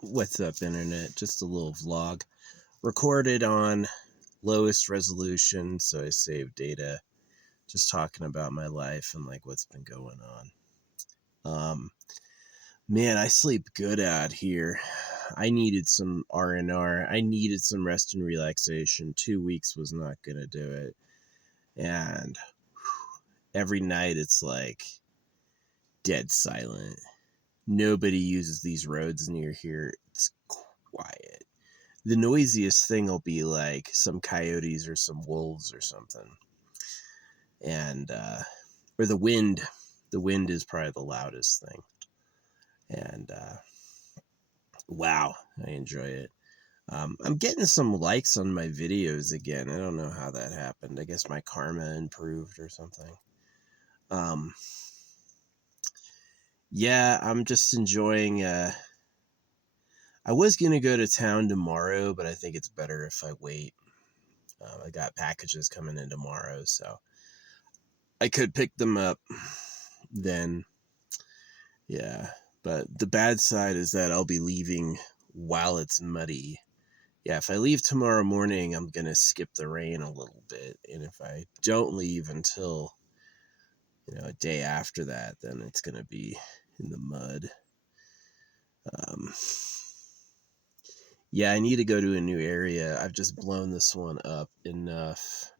What's up, internet? Just a little vlog recorded on lowest resolution, so I save data. Just talking about my life and like what's been going on. Man, I sleep good out here. I needed some R&R. I needed some rest and relaxation. 2 weeks was not gonna do it, and every night it's like dead silent. Nobody uses these roads near here. It's quiet. The noisiest thing will be like some coyotes or some wolves or something. And, or the wind. The wind is probably the loudest thing. And, wow, I enjoy it. I'm getting some likes on my videos again. I don't know how that happened. I guess my karma improved or something. Yeah, I'm just enjoying, I was going to go to town tomorrow, but I think it's better if I wait. I got packages coming in tomorrow, so I could pick them up then. Yeah, but the bad side is that I'll be leaving while it's muddy. Yeah, if I leave tomorrow morning, I'm going to skip the rain a little bit. And if I don't leave until, a day after that, then it's going to be in the mud. Yeah, I need to go to a new area. I've just blown this one up enough.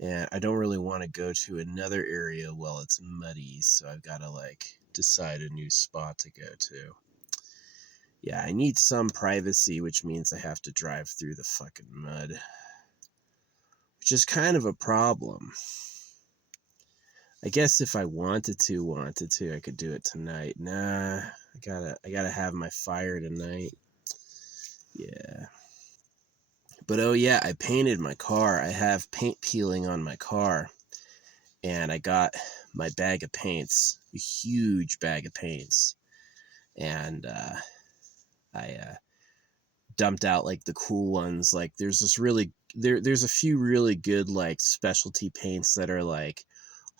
And I don't really want to go to another area while it's muddy, so I've got to decide a new spot to go to. Yeah, I need some privacy, which means I have to drive through the fucking mud, which is kind of a problem. I guess if I wanted to, I could do it tonight. Nah, I gotta have my fire tonight. Yeah. But oh yeah, I painted my car. I have paint peeling on my car. And I got my bag of paints, a huge bag of paints. And I dumped out like the cool ones. Like there's a few really good like specialty paints that are like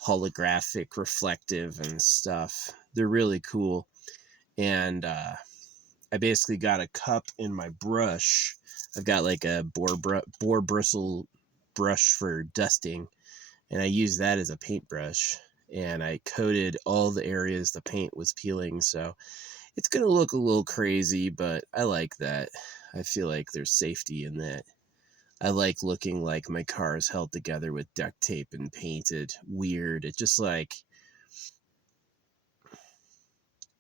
holographic, reflective and stuff. They're really cool. And I basically got a cup in my brush. I've got like a boar bristle brush for dusting, and I used that as a paintbrush. And I coated all the areas the paint was peeling, so it's going to look a little crazy, but I like that. I feel like there's safety in that. I like looking like my car is held together with duct tape and painted weird. It just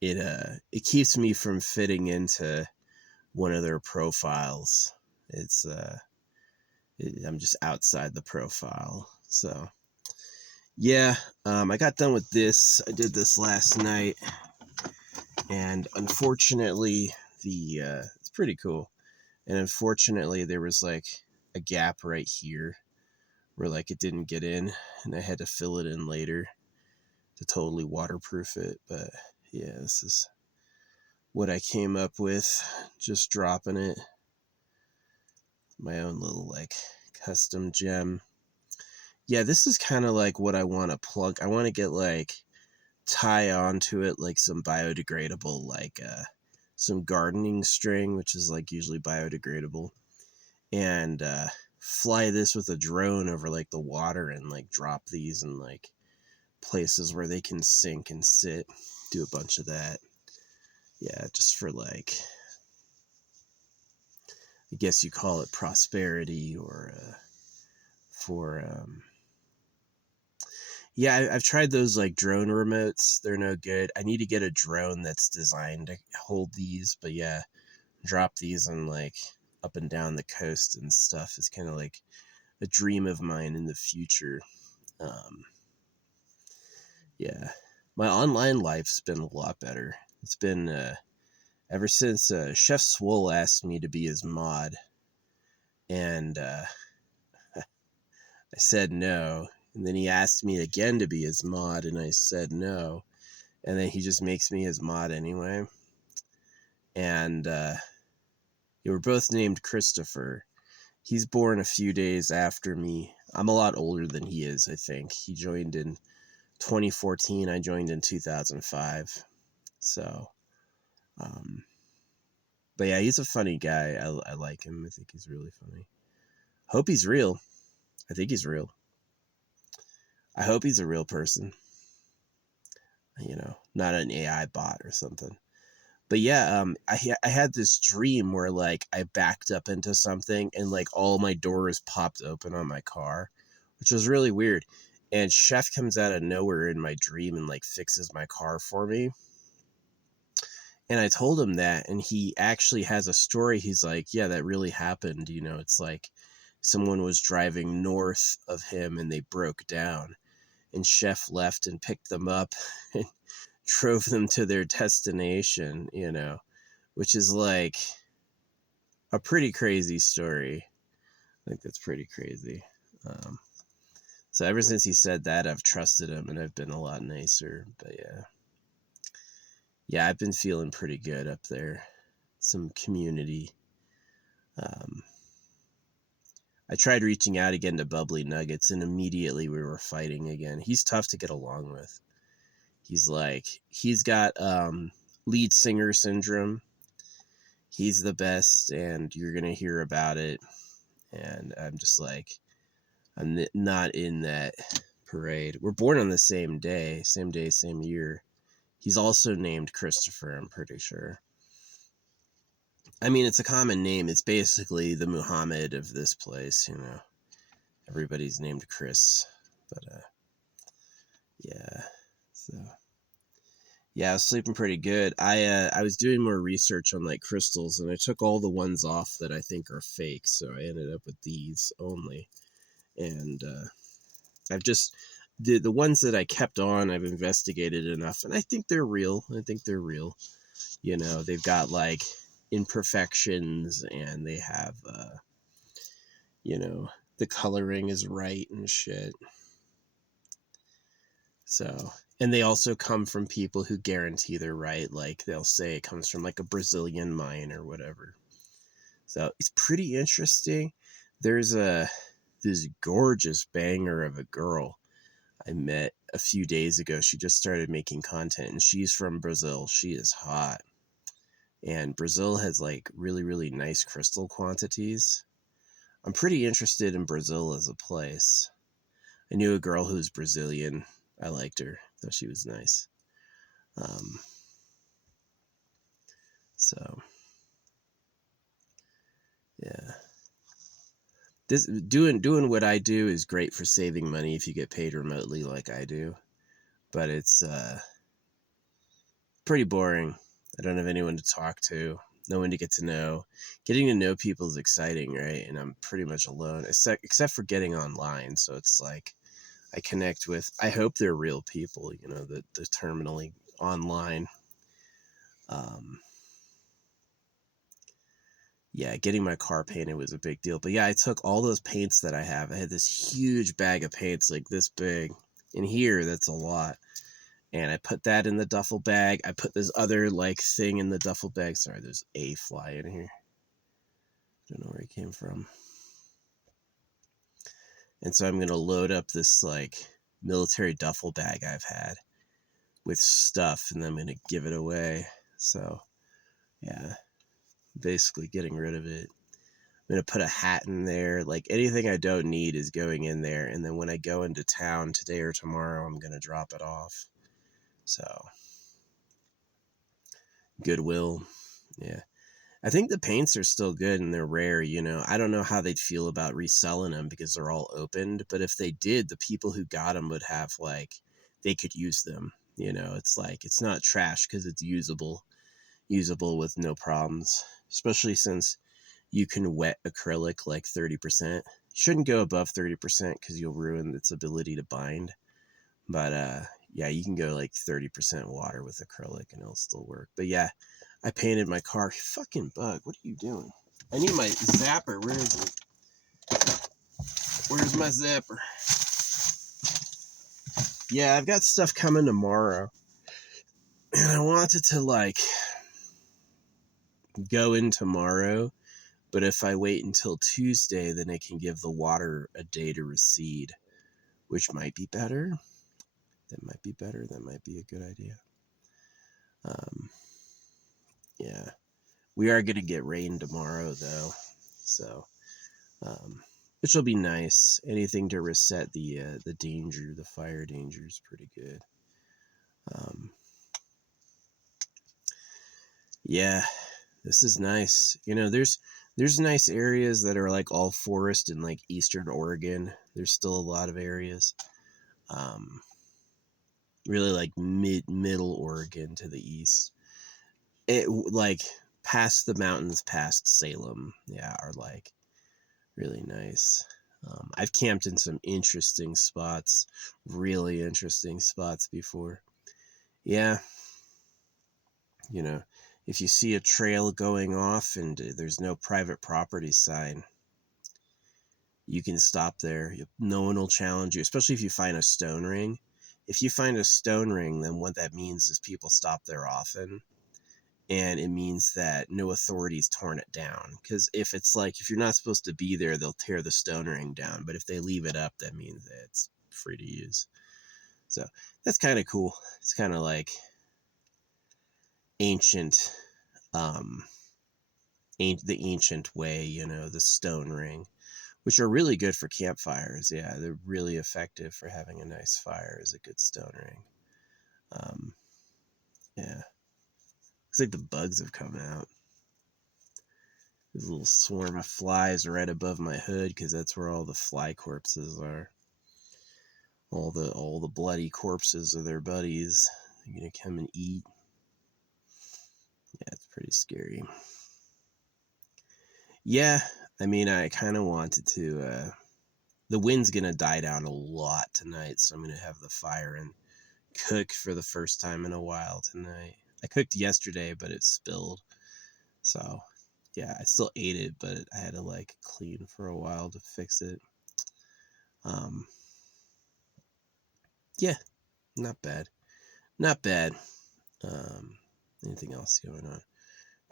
it keeps me from fitting into one of their profiles. It's I'm just outside the profile. So yeah, I got done with this. I did this last night, and unfortunately, it's pretty cool. And unfortunately, there was like a gap right here where like it didn't get in, and I had to fill it in later to totally waterproof it. But yeah, this is what I came up with, just dropping it. My own little like custom gem. Yeah, this is kind of like what I want to plug. I want to get like tie onto it like some biodegradable, like some gardening string, which is like usually biodegradable, and fly this with a drone over like the water and like drop these in like places where they can sink and sit. Do a bunch of that. Yeah, just for like, I guess you call it prosperity, or for yeah, I've tried those like drone remotes. They're no good. I need to get a drone that's designed to hold these. But yeah, drop these on like up and down the coast and stuff is kind of like a dream of mine in the future. Um, yeah, my online life's been a lot better. It's been ever since Chef Swole asked me to be his mod, and I said no. And then he asked me again to be his mod, and I said no. And then he just makes me his mod anyway. And we were both named Christopher. He's born a few days after me. I'm a lot older than he is, I think. He joined in 2014. I joined in 2005. So, um, But yeah, he's a funny guy. I like him. I think he's really funny. Hope he's real. I think he's real. I hope he's a real person. Not an AI bot or something. But yeah, I had this dream where like I backed up into something and like all my doors popped open on my car, which was really weird. And Chef comes out of nowhere in my dream and like fixes my car for me. And I told him that, and he actually has a story. He's like, yeah, that really happened. It's like someone was driving north of him and they broke down, and Chef left and picked them up and drove them to their destination, which is like a pretty crazy story. I think that's pretty crazy. Um, so ever since he said that, I've trusted him and I've been a lot nicer. But yeah, I've been feeling pretty good up there. Some community. Um, I tried reaching out again to Bubbly Nuggets, and immediately we were fighting again. He's tough to get along with. He's got lead singer syndrome. He's the best, and you're gonna hear about it. And I'm just like, I'm not in that parade. We're born on the same day, same year. He's also named Christopher, I'm pretty sure. I mean, it's a common name. It's basically the Muhammad of this place, Everybody's named Chris. But yeah. So yeah, I was sleeping pretty good. I was doing more research on like crystals, and I took all the ones off that I think are fake, so I ended up with these only. And I've just the ones that I kept on, I've investigated enough, and I think they're real. They've got like imperfections, and they have the coloring is right and shit. So, and they also come from people who guarantee they're right. Like they'll say it comes from like a Brazilian mine or whatever. So it's pretty interesting. There's this gorgeous banger of a girl I met a few days ago. She just started making content, and she's from Brazil. She is hot. And Brazil has like really, really nice crystal quantities. I'm pretty interested in Brazil as a place. I knew a girl who's Brazilian. I liked her, thought she was nice. Um, so yeah, this doing what I do is great for saving money if you get paid remotely like I do, but it's pretty boring. I don't have anyone to talk to, no one to get to know. Getting to know people is exciting, right? And I'm pretty much alone, except for getting online. So it's like I connect with. I hope they're real people, the terminally online. Um, yeah, getting my car painted was a big deal. But yeah, I took all those paints that I have. I had this huge bag of paints like this big. In here, that's a lot. And I put that in the duffel bag. I put this other like thing in the duffel bag. Sorry, there's a fly in here. I don't know where he came from. And so I'm going to load up this like military duffel bag I've had with stuff, and then I'm going to give it away. So yeah, basically getting rid of it. I'm going to put a hat in there. Like anything I don't need is going in there. And then when I go into town today or tomorrow, I'm going to drop it off. So Goodwill. Yeah. I think the paints are still good and they're rare. I don't know how they'd feel about reselling them because they're all opened. But if they did, the people who got them would have like, they could use them. It's like, it's not trash because it's usable with no problems, especially since you can wet acrylic like 30%. You shouldn't go above 30% because you'll ruin its ability to bind. But yeah, you can go like 30% water with acrylic and it'll still work. But yeah, I painted my car. Fucking bug, what are you doing? I need my zapper. Where is it? Where's my zapper? Yeah, I've got stuff coming tomorrow. And I wanted to like go in tomorrow. But if I wait until Tuesday, then I can give the water a day to recede, which might be better. That might be better. That might be a good idea. Yeah. We are going to get rain tomorrow, though, so which will be nice. Anything to reset the danger, the fire danger is pretty good. Yeah, this is nice. You know, there's nice areas that are like all forest in like eastern Oregon. There's still a lot of areas. Really like middle Oregon to the east. It like past the mountains, past Salem, yeah, are like really nice. I've camped in some interesting spots, really interesting spots before. Yeah, you know, if you see a trail going off and there's no private property sign, you can stop there. No one will challenge you, especially if you find a stone ring. If you find a stone ring, then what that means is people stop there often. And it means that no authority's torn it down. Because if it's like, if you're not supposed to be there, they'll tear the stone ring down. But if they leave it up, that means that it's free to use. So that's kind of cool. It's kind of like ancient, the ancient way, you know, the stone ring, which are really good for campfires. Yeah, they're really effective for having a nice fire, is a good stone ring. Yeah. Looks like the bugs have come out. There's a little swarm of flies right above my hood because that's where all the fly corpses are. All the bloody corpses of their buddies. They're gonna come and eat. Yeah, it's pretty scary. Yeah, I mean, I kind of wanted to. The wind's gonna die down a lot tonight, so I'm gonna have the fire and cook for the first time in a while tonight. I cooked yesterday, but it spilled. So, yeah, I still ate it, but I had to like clean for a while to fix it. Yeah, not bad. Not bad. Anything else going on?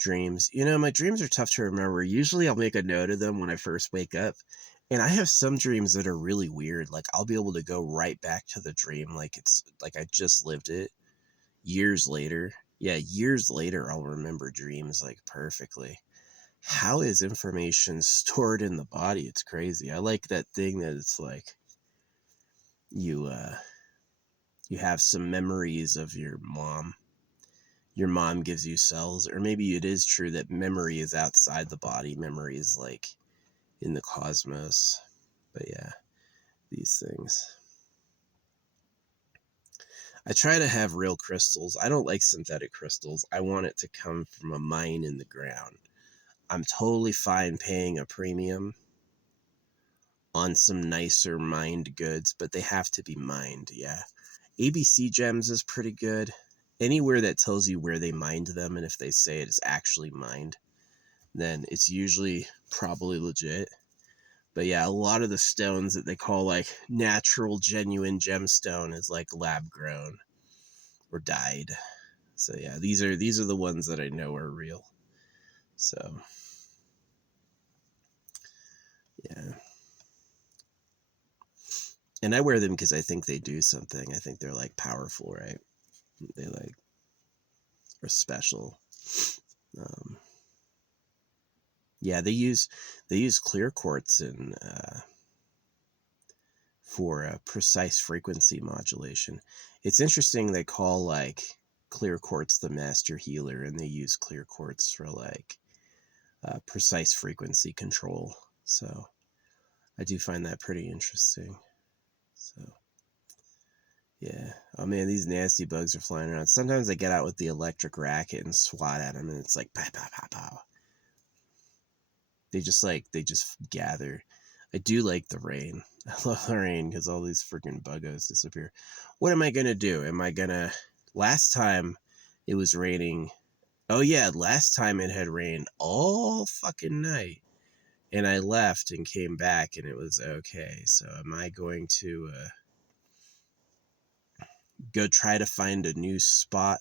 Dreams. You know, my dreams are tough to remember. Usually I'll make a note of them when I first wake up. And I have some dreams that are really weird. Like I'll be able to go right back to the dream like it's like I just lived it years later. Yeah, years later I'll remember dreams like perfectly. How is information stored in the body? It's crazy. I like that thing that it's like you have some memories of your mom. Your mom gives you cells, or maybe it is true that memory is outside the body. Memory is like in the cosmos. But yeah, these things. I try to have real crystals. I don't like synthetic crystals. I want it to come from a mine in the ground. I'm totally fine paying a premium on some nicer mined goods, but they have to be mined, yeah. ABC Gems is pretty good. Anywhere that tells you where they mined them and if they say it is actually mined, then it's usually probably legit. But yeah, a lot of the stones that they call like natural genuine gemstone is like lab grown or dyed. So yeah, these are the ones that I know are real. So yeah. And I wear them because I think they do something. I think they're like powerful, right? They like are special. Yeah, they use clear quartz in for precise frequency modulation. It's interesting they call like clear quartz the master healer, and they use clear quartz for like precise frequency control. So I do find that pretty interesting. So yeah. Oh man, these nasty bugs are flying around. Sometimes I get out with the electric racket and swat at them, and it's like pow pow pow pow. They just gather. I do like the rain. I love the rain because all these freaking buggos disappear. What am I gonna do? Am I gonna? Last time it was raining. Oh yeah, last time it had rained all fucking night, and I left and came back and it was okay. So am I going to go try to find a new spot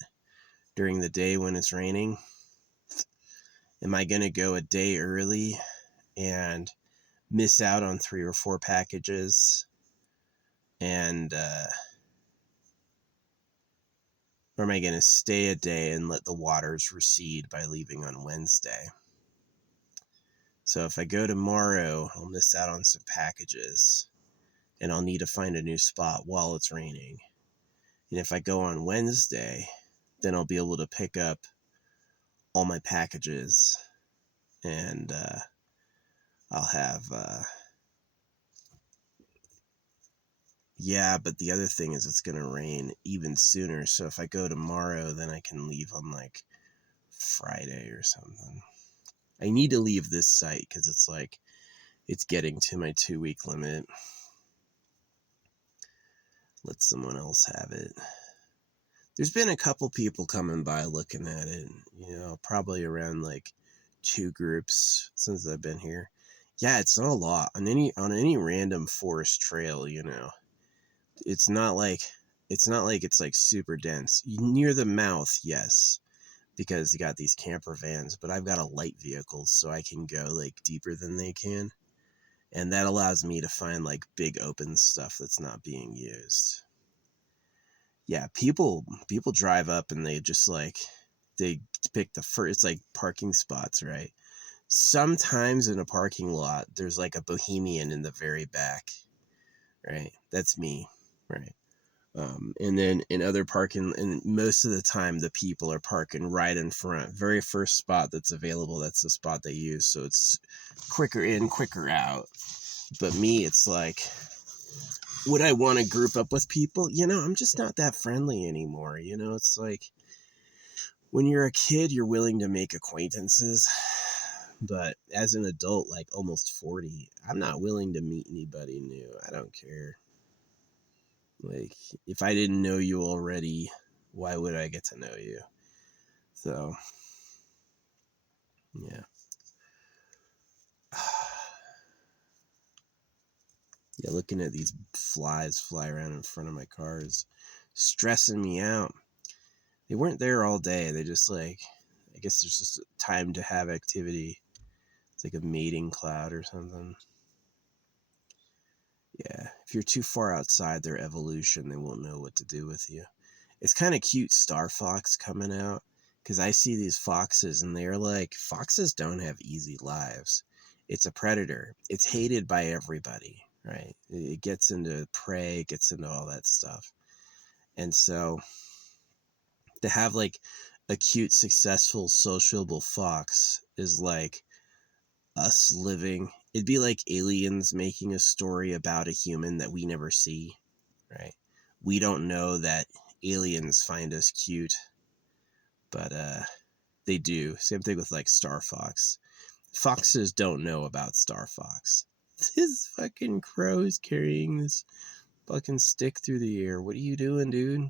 during the day when it's raining? Am I gonna go a day early and miss out on 3 or 4 packages and Or am I going to stay a day and let the waters recede by leaving on Wednesday? So if I go tomorrow, I'll miss out on some packages, and I'll need to find a new spot while it's raining. And if I go on Wednesday, then I'll be able to pick up all my packages, and I'll have yeah, but the other thing is it's gonna rain even sooner, so if I go tomorrow, then I can leave on like Friday or something. I need to leave this site because it's getting to my 2-week limit. Let someone else have it. There's been a couple people coming by looking at it, probably around like 2 groups since I've been here. Yeah, it's not a lot on any random forest trail, It's not like it's like super dense. Near the mouth, yes, because you got these camper vans, but I've got a light vehicle, so I can go like deeper than they can. And that allows me to find like big open stuff that's not being used. Yeah, people drive up and they just they pick the first, it's like parking spots, right? Sometimes in a parking lot, there's like a bohemian in the very back, right? That's me, right? And then in other parking, and most of the time the people are parking right in front. Very first spot that's available, that's the spot they use. So it's quicker in, quicker out. But me, it's like, would I want to group up with people? I'm just not that friendly anymore. It's like when you're a kid, you're willing to make acquaintances. But as an adult, like almost 40, I'm not willing to meet anybody new. I don't care. Like, if I didn't know you already, why would I get to know you? So, yeah. Yeah, looking at these flies fly around in front of my car is stressing me out. They weren't there all day. They just I guess there's just time to have activity. It's like a mating cloud or something. Yeah, if you're too far outside their evolution, they won't know what to do with you. It's kind of cute Star Fox coming out, because I see these foxes and they're like, foxes don't have easy lives. It's a predator. It's hated by everybody, right? It gets into prey, gets into all that stuff. And so to have like a cute, successful, sociable fox is like us living. It'd be like aliens making a story about a human that we never see, right? We don't know that aliens find us cute, but they do. Same thing with like Star Fox. Foxes don't know about Star Fox. This fucking crow is carrying this fucking stick through the air. What are you doing, dude?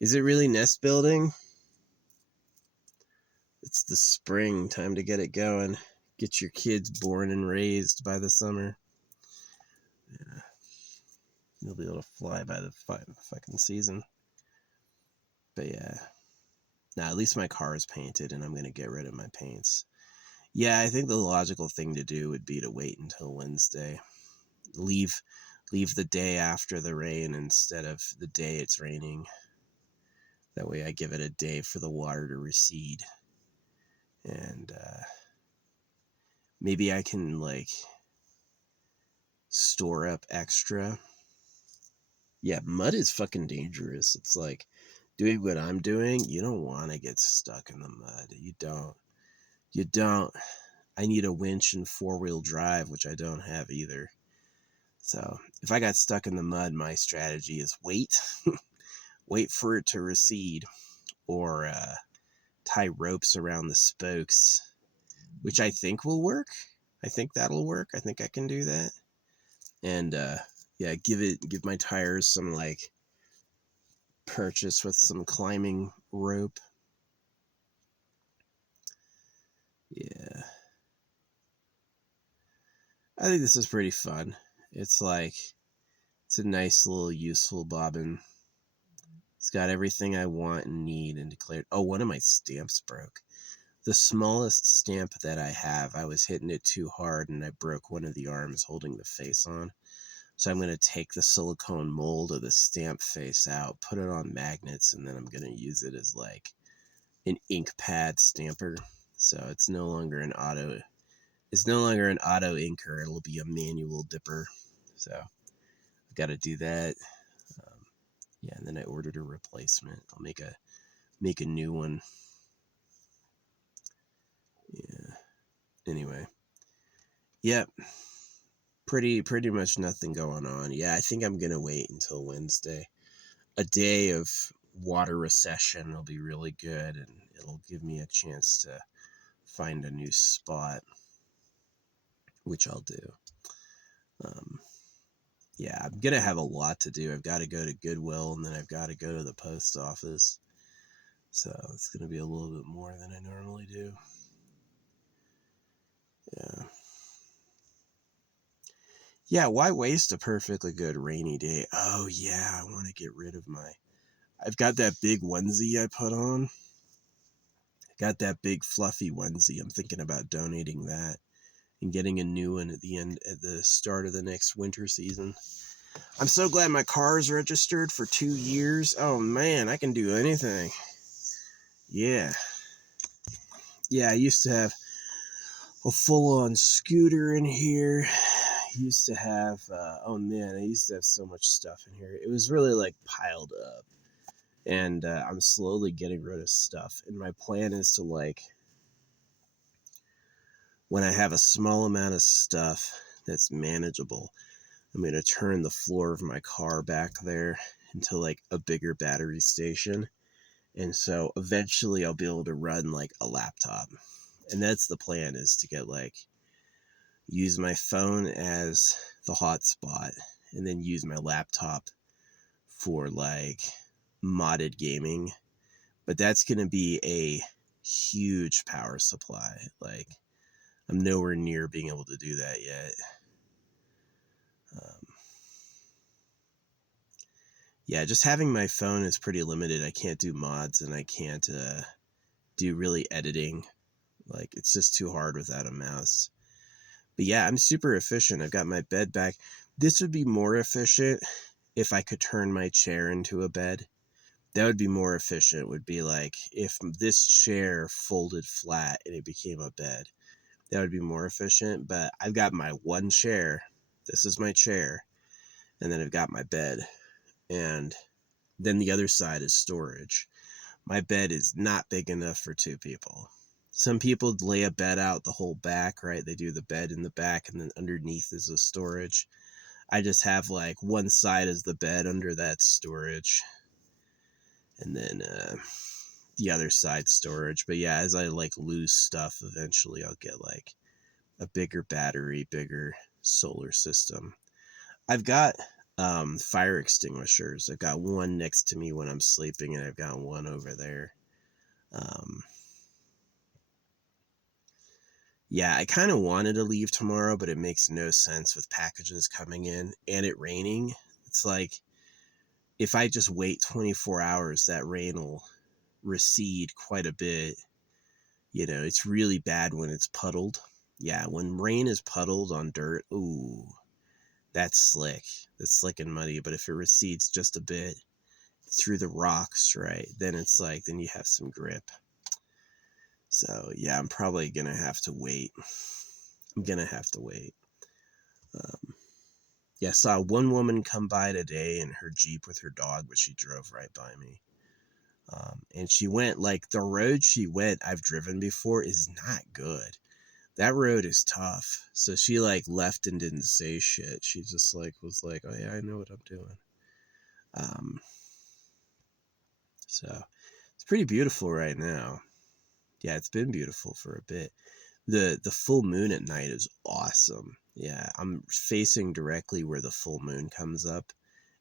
Is it really nest building? It's the spring, time to get it going. Get your kids born and raised by the summer. Yeah. You'll be able to fly by the fucking season. But yeah. Now, at least my car is painted and I'm going to get rid of my paints. Yeah, I think the logical thing to do would be to wait until Wednesday. Leave the day after the rain instead of the day it's raining. That way I give it a day for the water to recede. And maybe I can store up extra. Yeah, mud is fucking dangerous. It's like doing what I'm doing. You don't want to get stuck in the mud. You don't. I need a winch and 4-wheel drive, which I don't have either. So if I got stuck in the mud, my strategy is wait. Wait for it to recede, or tie ropes around the spokes, which I think will work. I think that'll work. I think I can do that. And yeah, give my tires some purchase with some climbing rope. Yeah. I think this is pretty fun. It's a nice little useful bobbin. It's got everything I want and need and declared. Oh, one of my stamps broke. The smallest stamp that I have, I was hitting it too hard and I broke one of the arms holding the face on. So I'm going to take the silicone mold of the stamp face out, put it on magnets, and then I'm going to use it as like an ink pad stamper. So it's no longer an auto inker. It'll be a manual dipper. So I've got to do that. Yeah, and then I ordered a replacement. I'll make a new one. Yeah. Anyway. Yep. Pretty much nothing going on. Yeah, I think I'm gonna wait until Wednesday. A day of water recession will be really good, and it'll give me a chance to find a new spot, which I'll do. Yeah, I'm gonna have a lot to do. I've got to go to Goodwill, and then I've got to go to the post office. So it's gonna be a little bit more than I normally do. Yeah. Yeah, why waste a perfectly good rainy day? Oh yeah, I want to get rid of I've got that big onesie I put on. Got that big fluffy onesie. I'm thinking about donating that and getting a new one at the start of the next winter season. I'm so glad my car is registered for 2 years. Oh man, I can do anything. Yeah. Yeah, I used to have a full-on scooter in here. I used to have, oh man, I used to have so much stuff in here. It was really like piled up. And I'm slowly getting rid of stuff. And my plan is to like, when I have a small amount of stuff that's manageable, I'm going to turn the floor of my car back there into like a bigger battery station. And so eventually I'll be able to run like a laptop. And that's the plan, is to get like, use my phone as the hotspot and then use my laptop for like modded gaming. But that's going to be a huge power supply. Like, I'm nowhere near being able to do that yet. Yeah, just having my phone is pretty limited. I can't do mods, and I can't do really editing. Like, it's just too hard without a mouse. But yeah, I'm super efficient. I've got my bed back. This would be more efficient if I could turn my chair into a bed. That would be more efficient. Would be like if this chair folded flat and it became a bed. That would be more efficient. But I've got my one chair. This is my chair. And then I've got my bed. And then the other side is storage. My bed is not big enough for 2 people. Some people lay a bed out the whole back, right? They do the bed in the back, and then underneath is the storage. I just have like one side is the bed, under that storage, and then the other side storage. But yeah, as I like lose stuff, eventually I'll get like a bigger battery, bigger solar system. I've got fire extinguishers. I've got one next to me when I'm sleeping, and I've got one over there. Yeah, I kind of wanted to leave tomorrow, but it makes no sense with packages coming in and it raining. It's like, if I just wait 24 hours, that rain will recede quite a bit. You know, it's really bad when it's puddled. Yeah, when rain is puddled on dirt, ooh, that's slick. That's slick and muddy. But if it recedes just a bit through the rocks, right, then it's like, then you have some grip. So yeah, I'm probably going to have to wait. Yeah, I saw one woman come by today in her Jeep with her dog, but she drove right by me. And she went, like, the road she went, I've driven before, is not good. That road is tough. So she, like, left and didn't say shit. She just, like, was like, oh, yeah, I know what I'm doing. So it's pretty beautiful right now. Yeah, it's been beautiful for a bit. The full moon at night is awesome. Yeah, I'm facing directly where the full moon comes up.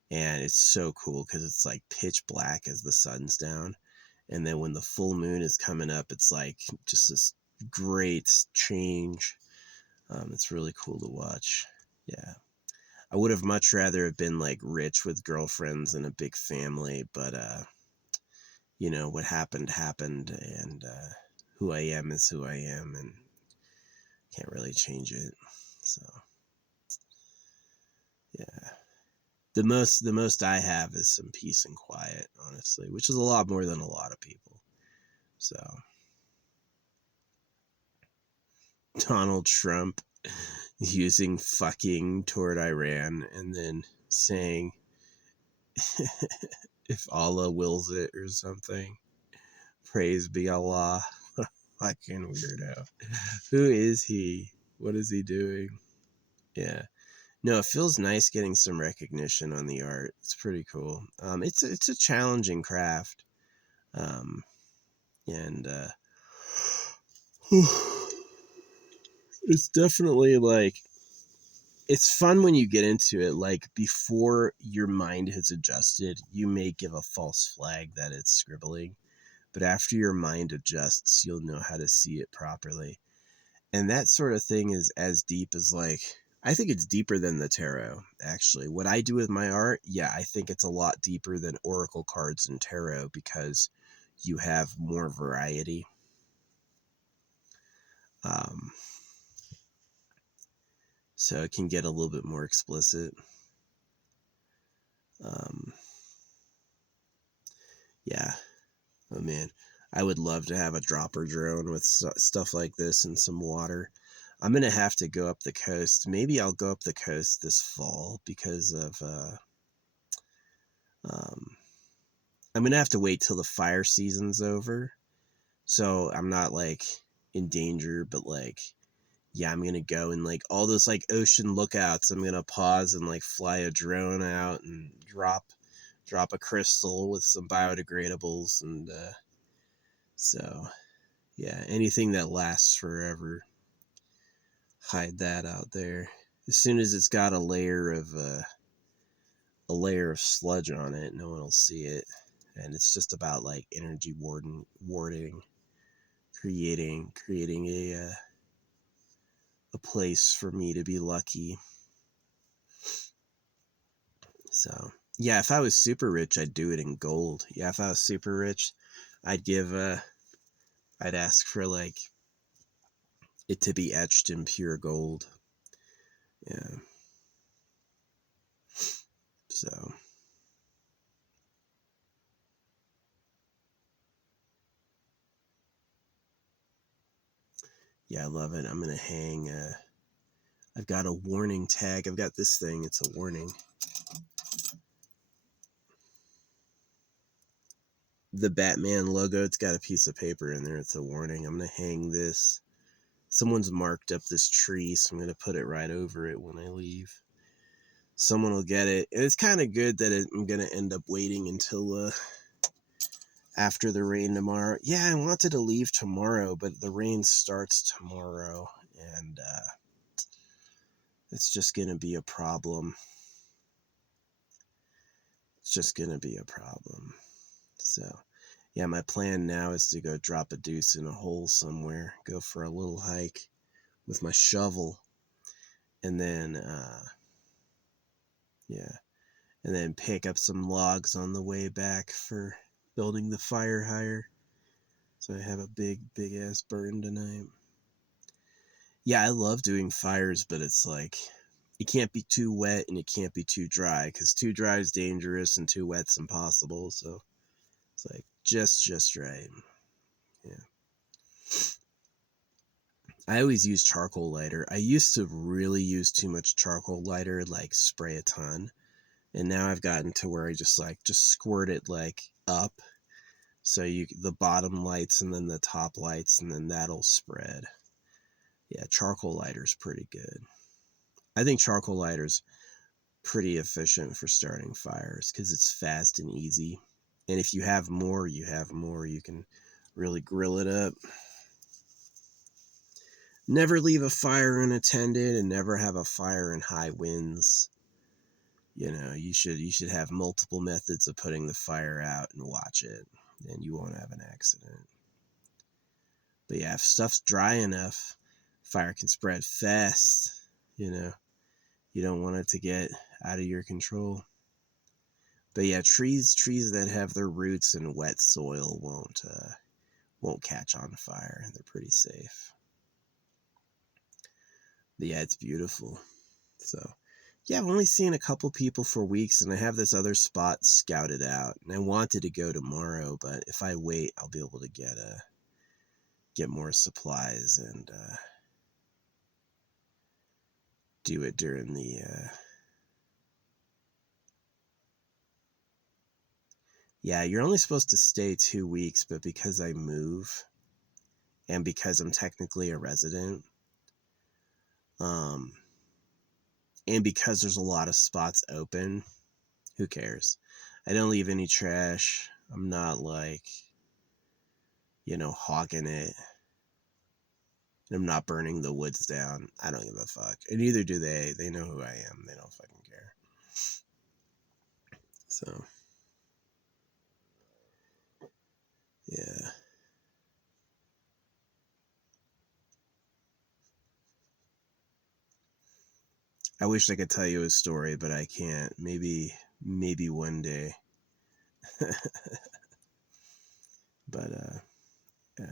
And it's so cool because it's like pitch black as the sun's down. And then when the full moon is coming up, it's like just this great change. It's really cool to watch. Yeah. I would have much rather have been like rich with girlfriends and a big family, but you know, what happened, and who I am is who I am, and can't really change it. So Yeah. The most I have is some peace and quiet, honestly, which is a lot more than a lot of people. So Donald Trump using fucking toward Iran and then saying if Allah wills it or something. Praise be Allah. Fucking weirdo. Who is he? What is he doing? Yeah. No, it feels nice getting some recognition on the art. It's pretty cool. It's a challenging craft. Um, and it's definitely like it's fun when you get into it. Like before your mind has adjusted, you may give a false flag that it's scribbling, but after your mind adjusts, you'll know how to see it properly. And that sort of thing is as deep as like I think it's deeper than the tarot, actually. What I do with my art, yeah, I think it's a lot deeper than oracle cards and tarot because you have more variety. Um, so it can get a little bit more explicit. Um, yeah, oh man, I would love to have a dropper drone with stuff like this and some water. I'm gonna have to go up the coast. Maybe I'll go up the coast this fall because of um, I'm gonna have to wait till the fire season's over, so I'm not like in danger. But like, yeah, I'm gonna go and like all those like ocean lookouts. I'm gonna pause and like fly a drone out and drop a crystal with some biodegradables, and so yeah, anything that lasts forever, hide that out there. As soon as it's got a layer of sludge on it, no one will see it, and it's just about like energy warding, creating a place for me to be lucky. So yeah, if I was super rich, I'd do it in gold. Yeah, if I was super rich, I'd give I'd ask for like it to be etched in pure gold. Yeah. So yeah, I love it. I'm gonna hang. I've got a warning tag. I've got this thing. It's a warning. The Batman logo. It's got a piece of paper in there. It's a warning. I'm gonna hang this. Someone's marked up this tree, so I'm gonna put it right over it when I leave. Someone will get it. And it's kind of good that I'm gonna end up waiting until after the rain tomorrow. Yeah, I wanted to leave tomorrow, but the rain starts tomorrow, and it's just gonna be a problem. It's just gonna be a problem. So, yeah, my plan now is to go drop a deuce in a hole somewhere, go for a little hike with my shovel, and then, yeah, and then pick up some logs on the way back for building the fire higher. So I have a big ass burn tonight. Yeah, I love doing fires, but it's like it can't be too wet and it can't be too dry because too dry is dangerous and too wet's impossible. So it's like just right. Yeah. I always use charcoal lighter. I used to really use too much charcoal lighter, like spray a ton. And now I've gotten to where I just squirt it like up. So the bottom lights and then the top lights and then that'll spread. Yeah, charcoal lighter's pretty good. I think charcoal lighter's pretty efficient for starting fires because it's fast and easy. And if you have more, you have more. You can really grill it up. Never leave a fire unattended and never have a fire in high winds. You know, you should have multiple methods of putting the fire out and watch it, and you won't have an accident. But yeah, if stuff's dry enough, fire can spread fast. You know, you don't want it to get out of your control. But yeah, trees that have their roots in wet soil won't catch on fire. They're pretty safe. But yeah, it's beautiful. So Yeah, I've only seen a couple people for weeks, and I have this other spot scouted out. And I wanted to go tomorrow, but if I wait, I'll be able to get more supplies and do it during the. Yeah, you're only supposed to stay 2 weeks, but because I move and because I'm technically a resident, um, and because there's a lot of spots open, who cares? I don't leave any trash. I'm not like, hogging it. I'm not burning the woods down. I don't give a fuck. And neither do they. They know who I am. They don't fucking care. So, yeah. I wish I could tell you a story, but I can't. Maybe one day. But, yeah.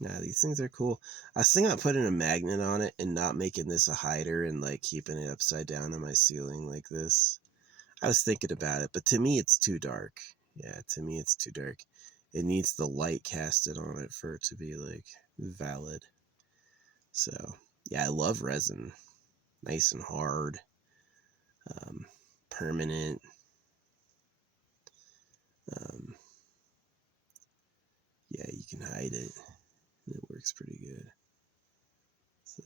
Nah, these things are cool. I was thinking about putting a magnet on it and not making this a hider and like keeping it upside down on my ceiling like this. I was thinking about it, but to me it's too dark. Yeah, to me it's too dark. It needs the light casted on it for it to be like valid. So yeah, I love resin. Nice and hard. Um, Permanent. Um, yeah, you can hide it. It works pretty good. So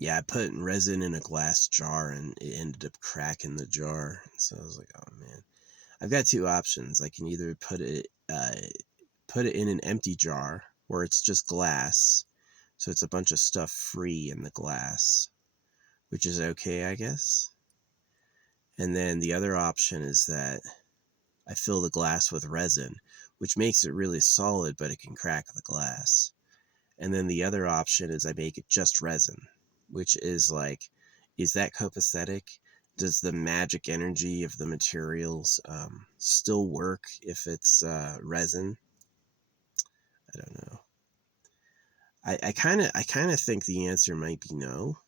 yeah, I put resin in a glass jar and it ended up cracking the jar. So I was like, oh man. I've got two options. I can either put it in an empty jar where it's just glass, so it's a bunch of stuff free in the glass, which is okay, I guess. And then the other option is that I fill the glass with resin, which makes it really solid, but it can crack the glass. And then the other option is I make it just resin, which is like, is that copacetic? Does the magic energy of the materials still work if it's resin? I don't know. I kind of think the answer might be no,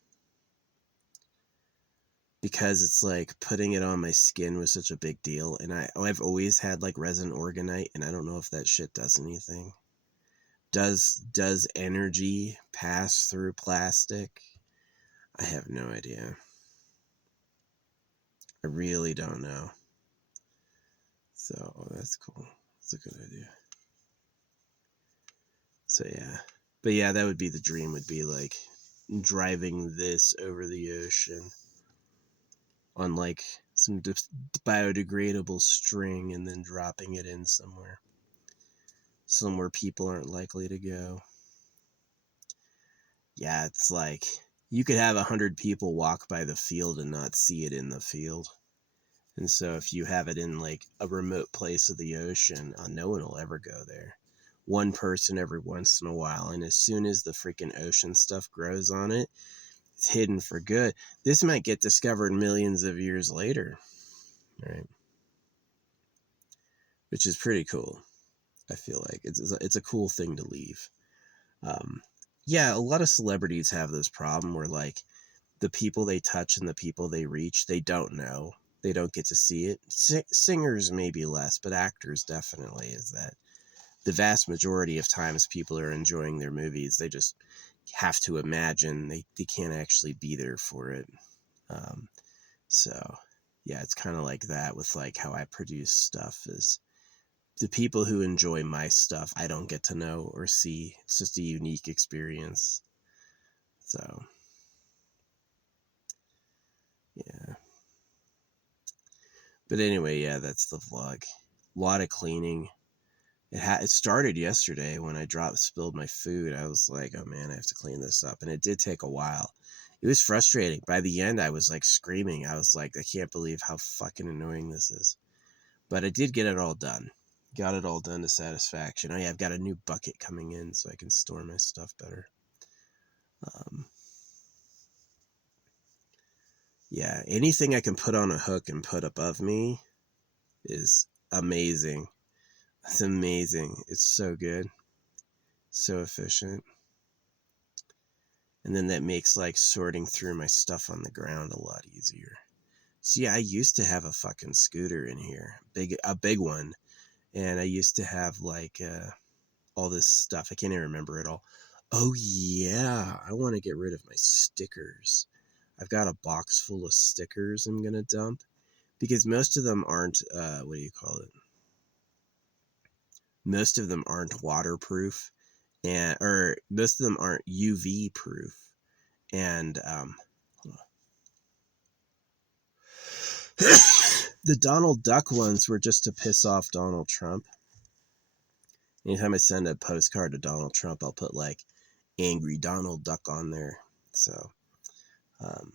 because it's like putting it on my skin was such a big deal, and I've always had like resin organite, and I don't know if that shit does anything. Does energy pass through plastic? I have no idea. I really don't know. So that's cool. That's a good idea. So yeah. But yeah, that would be the dream, would be like driving this over the ocean on like some biodegradable string and then dropping it in somewhere people aren't likely to go. Yeah, it's like you could have 100 people walk by the field and not see it in the field. And so if you have it in like a remote place of the ocean, no one will ever go there. One person every once in a while, and as soon as the freaking ocean stuff grows on it, it's hidden for good. This might get discovered millions of years later, right? Which is pretty cool. I feel like it's a cool thing to leave. Um, yeah, a lot of celebrities have this problem where like the people they touch and the people they reach, they don't know. They don't get to see it. Singers maybe less, but actors definitely is that. The vast majority of times people are enjoying their movies, they just have to imagine. They can't actually be there for it. Um, so yeah, it's kind of like that with like how I produce stuff is the people who enjoy my stuff, I don't get to know or see. It's just a unique experience. So yeah. But anyway, yeah, that's the vlog. A lot of cleaning. It started yesterday when I spilled my food. I was like, oh man, I have to clean this up, and it did take a while. It was frustrating. By the end, I was like screaming. I was like, I can't believe how fucking annoying this is. But I did get it all done. Got it all done to satisfaction. Oh yeah, I've got a new bucket coming in so I can store my stuff better. Um, yeah, anything I can put on a hook and put above me is amazing. It's amazing. It's so good. So efficient. And then that makes like sorting through my stuff on the ground a lot easier. See, I used to have a fucking scooter in here, a big one, and I used to have like all this stuff. I can't even remember it all. Oh yeah, I want to get rid of my stickers. I've got a box full of stickers I'm gonna dump because most of them aren't what do you call it? Most of them aren't waterproof, or most of them aren't UV proof, and the Donald Duck ones were just to piss off Donald Trump. Anytime I send a postcard to Donald Trump, I'll put like angry Donald Duck on there. So, um,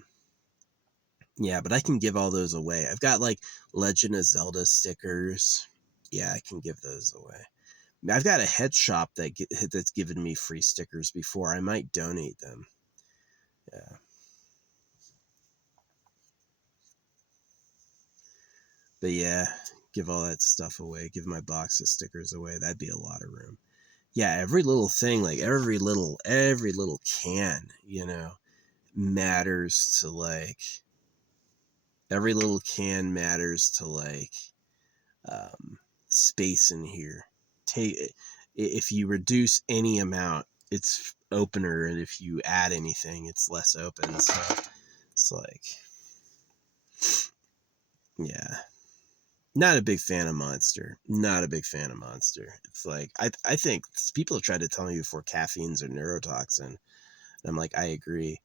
yeah, but I can give all those away. I've got like Legend of Zelda stickers. Yeah, I can give those away. I've got a head shop that's given me free stickers before. I might donate them. Yeah. But yeah, give all that stuff away. Give my box of stickers away. That'd be a lot of room. Yeah, every little thing, like every little can, matters to like every little can matters to like space in here. If you reduce any amount, it's opener, and if you add anything, it's less open. So it's like, yeah, not a big fan of Monster. Not a big fan of Monster. It's like I think people have tried to tell me before caffeine's a neurotoxin. And I'm like, I agree.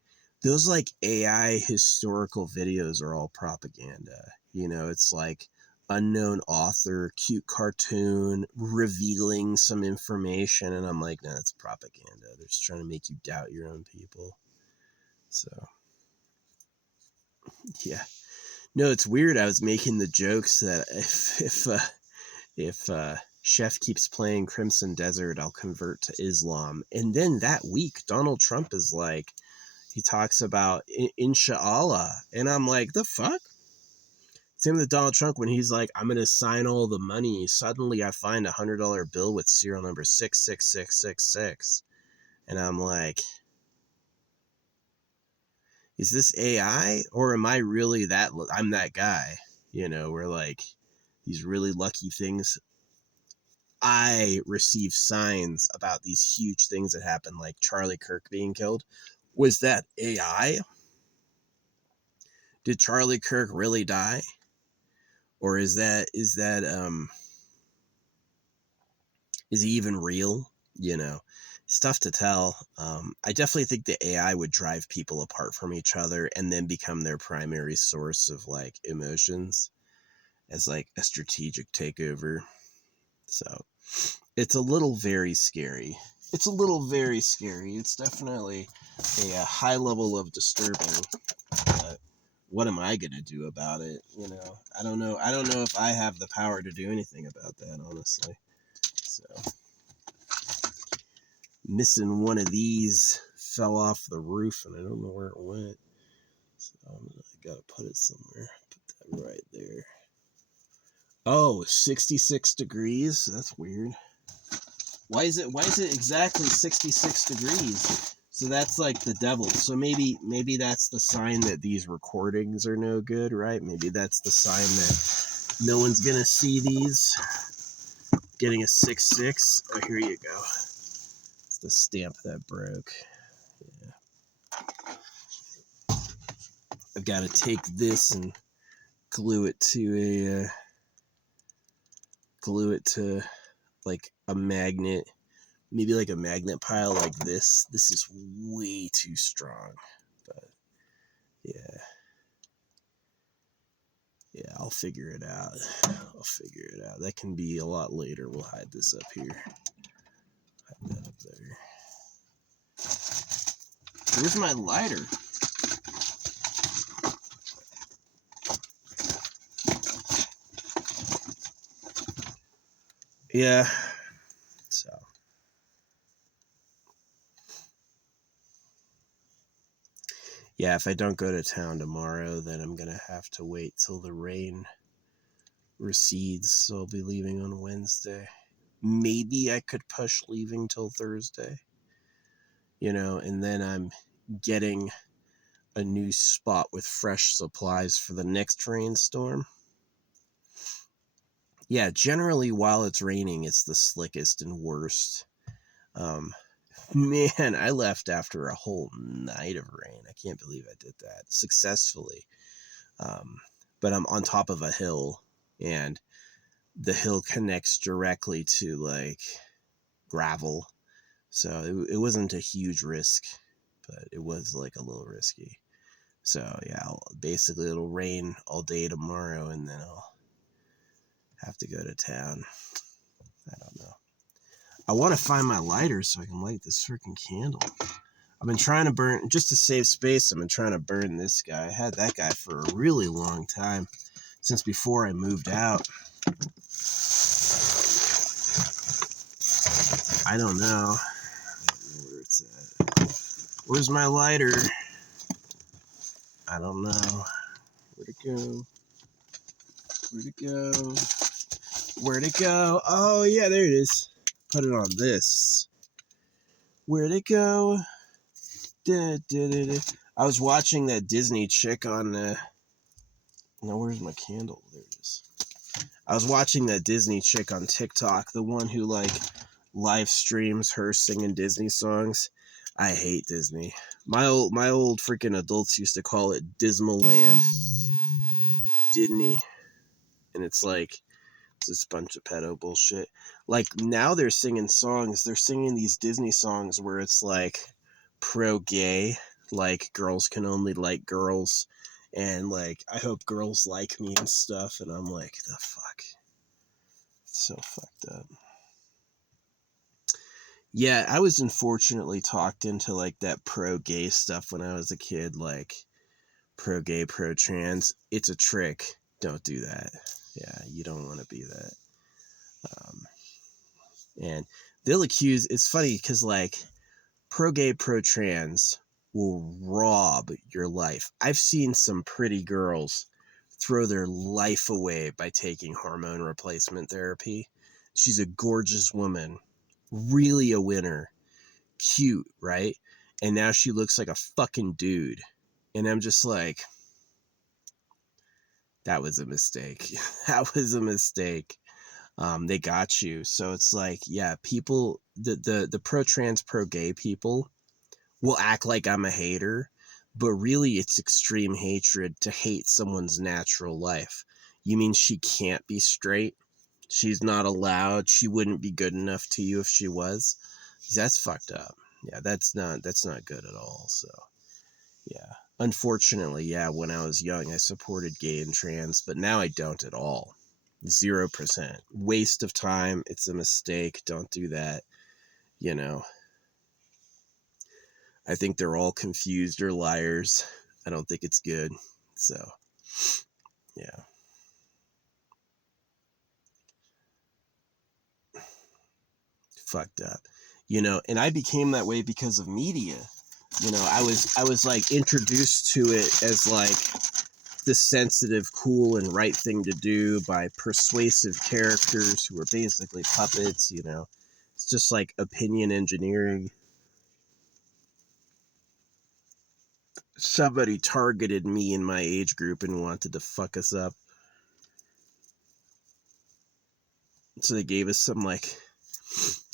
Those like AI historical videos are all propaganda. It's like unknown author, cute cartoon, revealing some information. And I'm like, no, that's propaganda. They're just trying to make you doubt your own people. So, yeah. No, it's weird. I was making the jokes that if Chef keeps playing Crimson Desert, I'll convert to Islam. And then that week, Donald Trump is like, he talks about inshallah, and I'm like, the fuck? Same with Donald Trump when he's like, I'm gonna sign all the money. Suddenly, I find $100 bill with serial number 66666, and I'm like, is this AI or am I really that? I'm that guy, where like these really lucky things. I receive signs about these huge things that happen, like Charlie Kirk being killed. Was that AI? Did Charlie Kirk really die? Or is he even real? It's tough to tell. I definitely think the AI would drive people apart from each other and then become their primary source of like emotions as like a strategic takeover. So it's a little very scary. It's a little very scary. It's definitely a high level of disturbing. But what am I gonna do about it? I don't know. I don't know if I have the power to do anything about that, honestly. So missing one of these fell off the roof, and I don't know where it went. So I gotta put it somewhere. Put that right there. Oh, 66 degrees. That's weird. Why is it exactly 66 degrees? So that's like the devil. So maybe that's the sign that these recordings are no good, right? Maybe that's the sign that no one's gonna see these. Getting a 6.6. Oh, here you go. It's the stamp that broke. Yeah. I've got to take this and glue it to like a magnet. Maybe like a magnet pile like this. This is way too strong. But yeah. Yeah, I'll figure it out. That can be a lot later. We'll hide this up here. Hide that up there. Where's my lighter? Yeah. So. Yeah, if I don't go to town tomorrow, then I'm going to have to wait till the rain recedes. So I'll be leaving on Wednesday. Maybe I could push leaving till Thursday. And then I'm getting a new spot with fresh supplies for the next rainstorm. Yeah, generally while it's raining, it's the slickest and worst. Um, Man, I left after a whole night of rain. I can't believe I did that successfully. Um, but I'm on top of a hill, and the hill connects directly to like gravel. So it wasn't a huge risk, but it was like a little risky. So yeah, basically it'll rain all day tomorrow, and then I'll have to go to town. I don't know. I want to find my lighter so I can light this freaking candle. I've been trying to burn, just to save space, I've been trying to burn this guy. I had that guy for a really long time, since before I moved out. I don't know where it's at. Where's my lighter? I don't know. Where'd it go? Where'd it go? Where'd it go? Oh, yeah, there it is. Put it on this. Where'd it go? I was watching that Disney chick on the... No, where's my candle? There it is. I was watching that Disney chick on TikTok, the one who, like, live streams her singing Disney songs. I hate Disney. My old freaking adults used to call it Dismal Land. Disney. And it's like... It's this bunch of pedo bullshit. Like, now they're singing songs. They're singing these Disney songs where it's, like, pro-gay. Like, girls can only like girls. And, like, I hope girls like me and stuff. And I'm like, the fuck? It's so fucked up. Yeah, I was unfortunately talked into, like, that pro-gay stuff when I was a kid. Like, pro-gay, pro-trans. It's a trick. Don't do that. Yeah, you don't want to be that. And they'll accuse, it's funny because like pro-gay, pro-trans will rob your life. I've seen some pretty girls throw their life away by taking hormone replacement therapy. She's a gorgeous woman, really a winner, cute, right? And now she looks like a fucking dude. And I'm just like, that was a mistake. That was a mistake. They got you. So it's like, yeah, people, the pro-trans, pro-gay people will act like I'm a hater, but really it's extreme hatred to hate someone's natural life. You mean she can't be straight? She's not allowed? She wouldn't be good enough to you if she was? That's fucked up. Yeah, that's not good at all. So, yeah. Unfortunately, yeah, when I was young, I supported gay and trans, but now I don't at all. 0%. Waste of time. It's a mistake. Don't do that. You know, I think they're all confused or liars. I don't think it's good. So, yeah. Fucked up. You know, and I became that way because of media. You know, I was like introduced to it as like the sensitive, cool, and right thing to do by persuasive characters who are basically puppets, you know. It's just like opinion engineering. Somebody targeted me in my age group and wanted to fuck us up. So they gave us some like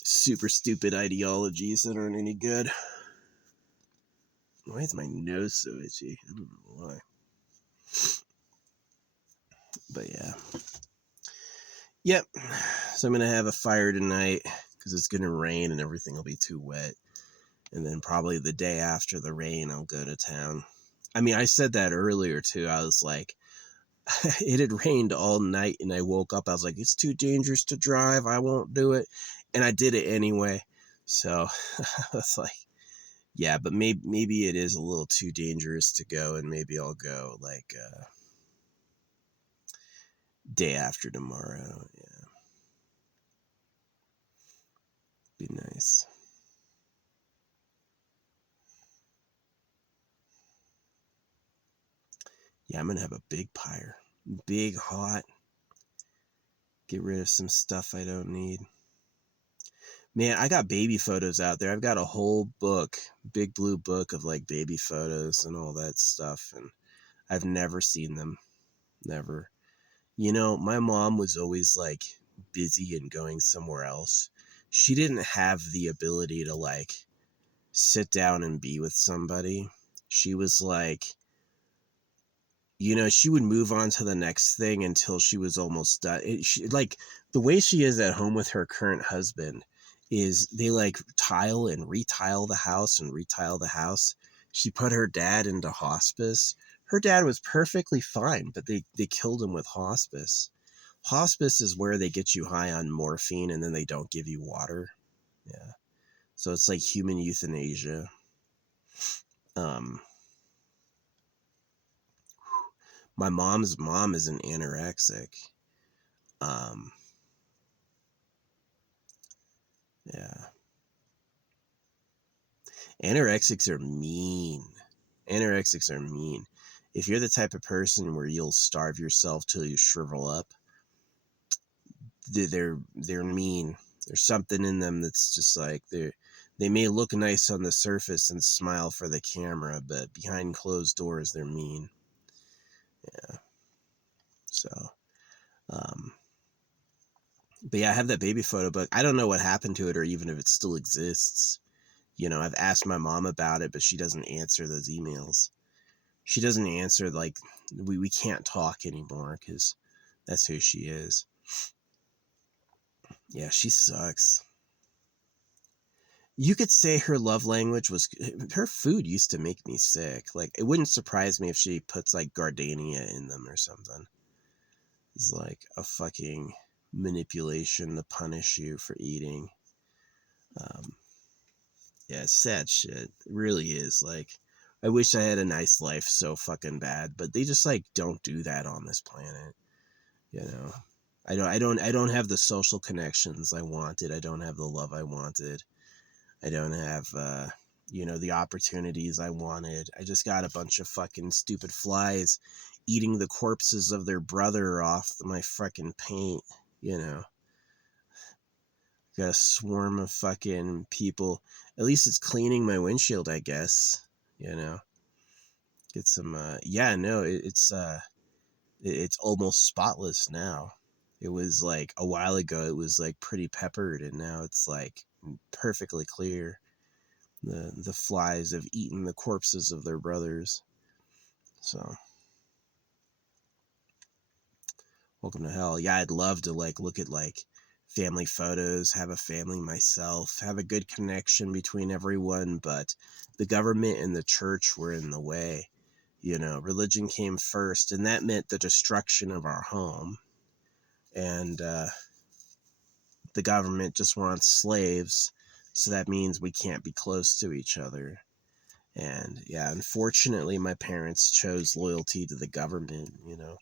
super stupid ideologies that aren't any good. Why is my nose so itchy? I don't know why. But yeah. Yep. So I'm going to have a fire tonight because it's going to rain and everything will be too wet. And then probably the day after the rain, I'll go to town. I mean, I said that earlier too. I was like, it had rained all night and I woke up. I was like, it's too dangerous to drive. I won't do it. And I did it anyway. So I was like, yeah, but maybe it is a little too dangerous to go. And maybe I'll go like day after tomorrow. Yeah. Be nice. Yeah, I'm going to have a big pyre. Big, hot. Get rid of some stuff I don't need. Man, I got baby photos out there. I've got a whole book, big blue book of like baby photos and all that stuff. And I've never seen them. Never. You know, my mom was always like busy and going somewhere else. She didn't have the ability to like sit down and be with somebody. She was like, you know, she would move on to the next thing until she was almost done. Like the way she is at home with her current husband is they like tile and retile the house and retile the house. She put her dad into hospice. Her dad was perfectly fine, but they killed him with hospice. Hospice is where they get you high on morphine and then they don't give you water. Yeah. So it's like human euthanasia. Um, my mom's mom is an anorexic. Um, yeah. Anorexics are mean. Anorexics are mean. If you're the type of person where you'll starve yourself till you shrivel up, they're mean. There's something in them that's just like they may look nice on the surface and smile for the camera, but behind closed doors they're mean. Yeah. So, um, but yeah, I have that baby photo book. I don't know what happened to it or even if it still exists. You know, I've asked my mom about it, but she doesn't answer those emails. She doesn't answer, like, we can't talk anymore because that's who she is. Yeah, she sucks. You could say her love language was her food used to make me sick. Like, it wouldn't surprise me if she puts like gardenia in them or something. It's like a fucking manipulation to punish you for eating. Um, yeah, it's sad shit. It really is. Like, I wish I had a nice life so fucking bad, but they just like don't do that on this planet. You know, I don't have the social connections I wanted. I don't have the love I wanted. I don't have, you know, the opportunities I wanted. I just got a bunch of fucking stupid flies eating the corpses of their brother off my fucking paint, you know. Got a swarm of fucking people. At least it's cleaning my windshield, I guess, you know. Get some, yeah, no, it's almost spotless now. It was like a while ago, it was like pretty peppered, and now it's like perfectly clear. The flies have eaten the corpses of their brothers. So, welcome to hell. Yeah, I'd love to like look at like family photos, have a family myself, have a good connection between everyone, but the government and the church were in the way. You know, religion came first, and that meant the destruction of our home. And the government just wants slaves, so that means we can't be close to each other. And yeah, unfortunately, my parents chose loyalty to the government, you know,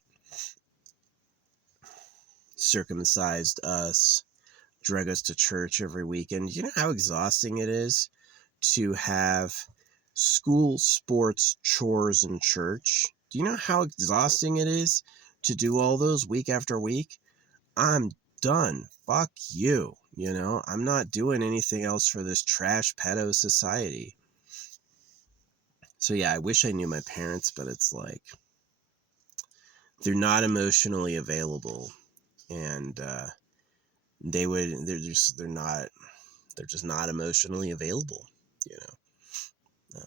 circumcised us, drug us to church every weekend. You know how exhausting it is to have school, sports, chores, and church? Do you know how exhausting it is to do all those week after week? I'm done. Fuck you. You know, I'm not doing anything else for this trash pedo society. So yeah, I wish I knew my parents, but it's like they're not emotionally available, and they're just not emotionally available. You know,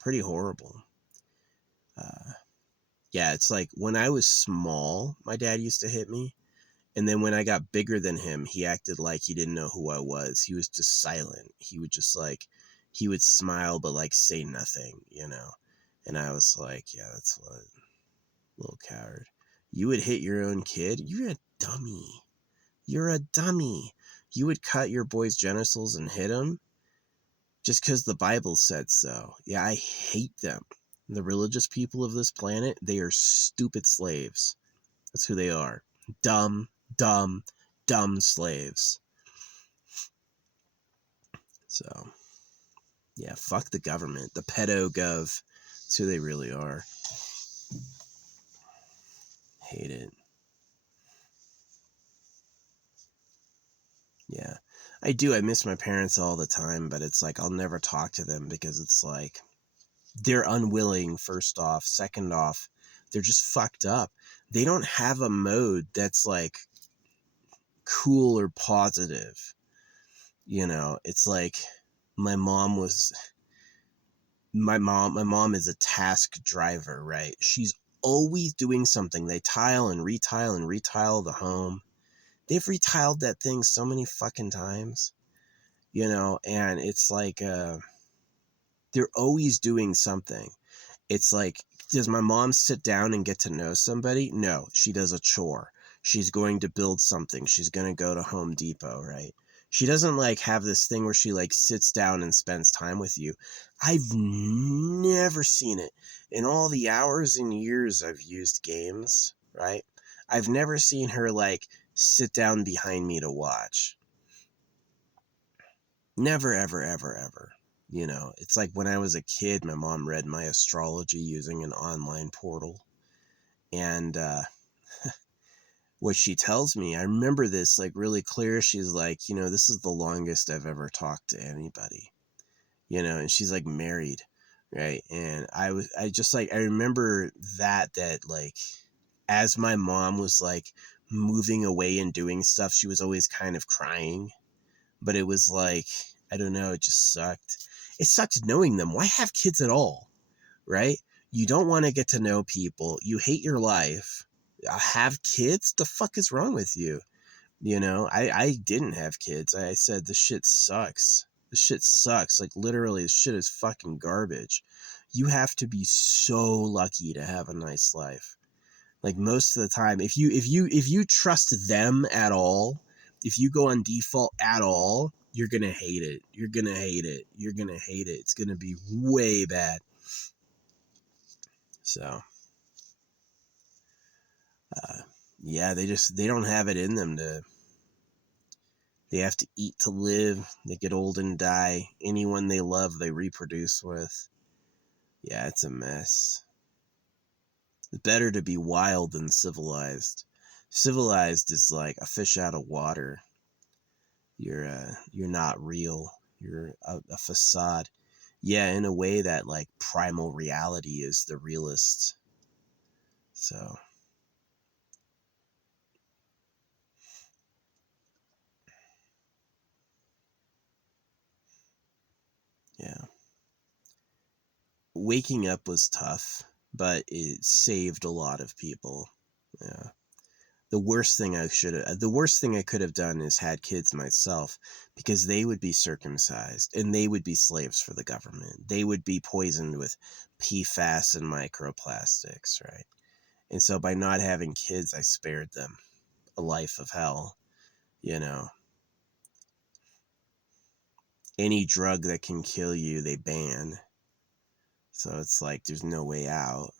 pretty horrible. Uh, yeah, it's like when I was small, my dad used to hit me. And then when I got bigger than him, he acted like he didn't know who I was. He was just silent. He would just like, he would smile, but like say nothing, you know? And I was like, yeah, that's what, little coward. You would hit your own kid? You're a dummy. You're a dummy. You would cut your boy's genitals and hit him just because the Bible said so. Yeah, I hate them. The religious people of this planet, they are stupid slaves. That's who they are. Dumb, dumb, dumb slaves. So, yeah, fuck the government. The pedo gov. That's who they really are. Hate it. Yeah. I do. I miss my parents all the time, but it's like I'll never talk to them because it's like they're unwilling, first off. Second off, they're just fucked up. They don't have a mode that's like cool or positive. You know, it's like my mom was my mom is a task driver, right? She's always doing something. They tile and retile the home. They've retiled that thing so many fucking times, you know, and it's like they're always doing something. It's like, does my mom sit down and get to know somebody? No, she does a chore. She's going to build something. She's going to go to Home Depot, right? She doesn't like have this thing where she like sits down and spends time with you. I've never seen it in all the hours and years I've used games, right? I've never seen her like sit down behind me to watch. Never, ever, ever, ever. You know, it's like when I was a kid, my mom read my astrology using an online portal. And what she tells me, I remember this like really clear. She's like, you know, this is the longest I've ever talked to anybody, you know, and she's like married, right? And I just like, I remember that like, as my mom was like moving away and doing stuff, she was always kind of crying. But it was like, I don't know, it just sucked. It sucks knowing them. Why have kids at all, right? You don't want to get to know people. You hate your life. Have kids? The fuck is wrong with you? You know, I didn't have kids. I said, the shit sucks. The shit sucks. Like, literally, this shit is fucking garbage. You have to be so lucky to have a nice life. Like, most of the time, if you trust them at all, if you go on default at all, you're gonna hate it. You're gonna hate it. You're gonna hate it. It's gonna be way bad. So uh, yeah, they don't have it in them to. They have to eat to live. They get old and die. Anyone they love, they reproduce with. Yeah, it's a mess. It's better to be wild than civilized. Civilized is like a fish out of water. You're not real. You're a facade. Yeah, in a way that like primal reality is the realist. So yeah, waking up was tough, but it saved a lot of people. Yeah. The worst thing I could have done is had kids myself, because they would be circumcised and they would be slaves for the government. They would be poisoned with PFAS and microplastics, right? And so by not having kids, I spared them a life of hell, you know. Any drug that can kill you, they ban. So it's like there's no way out.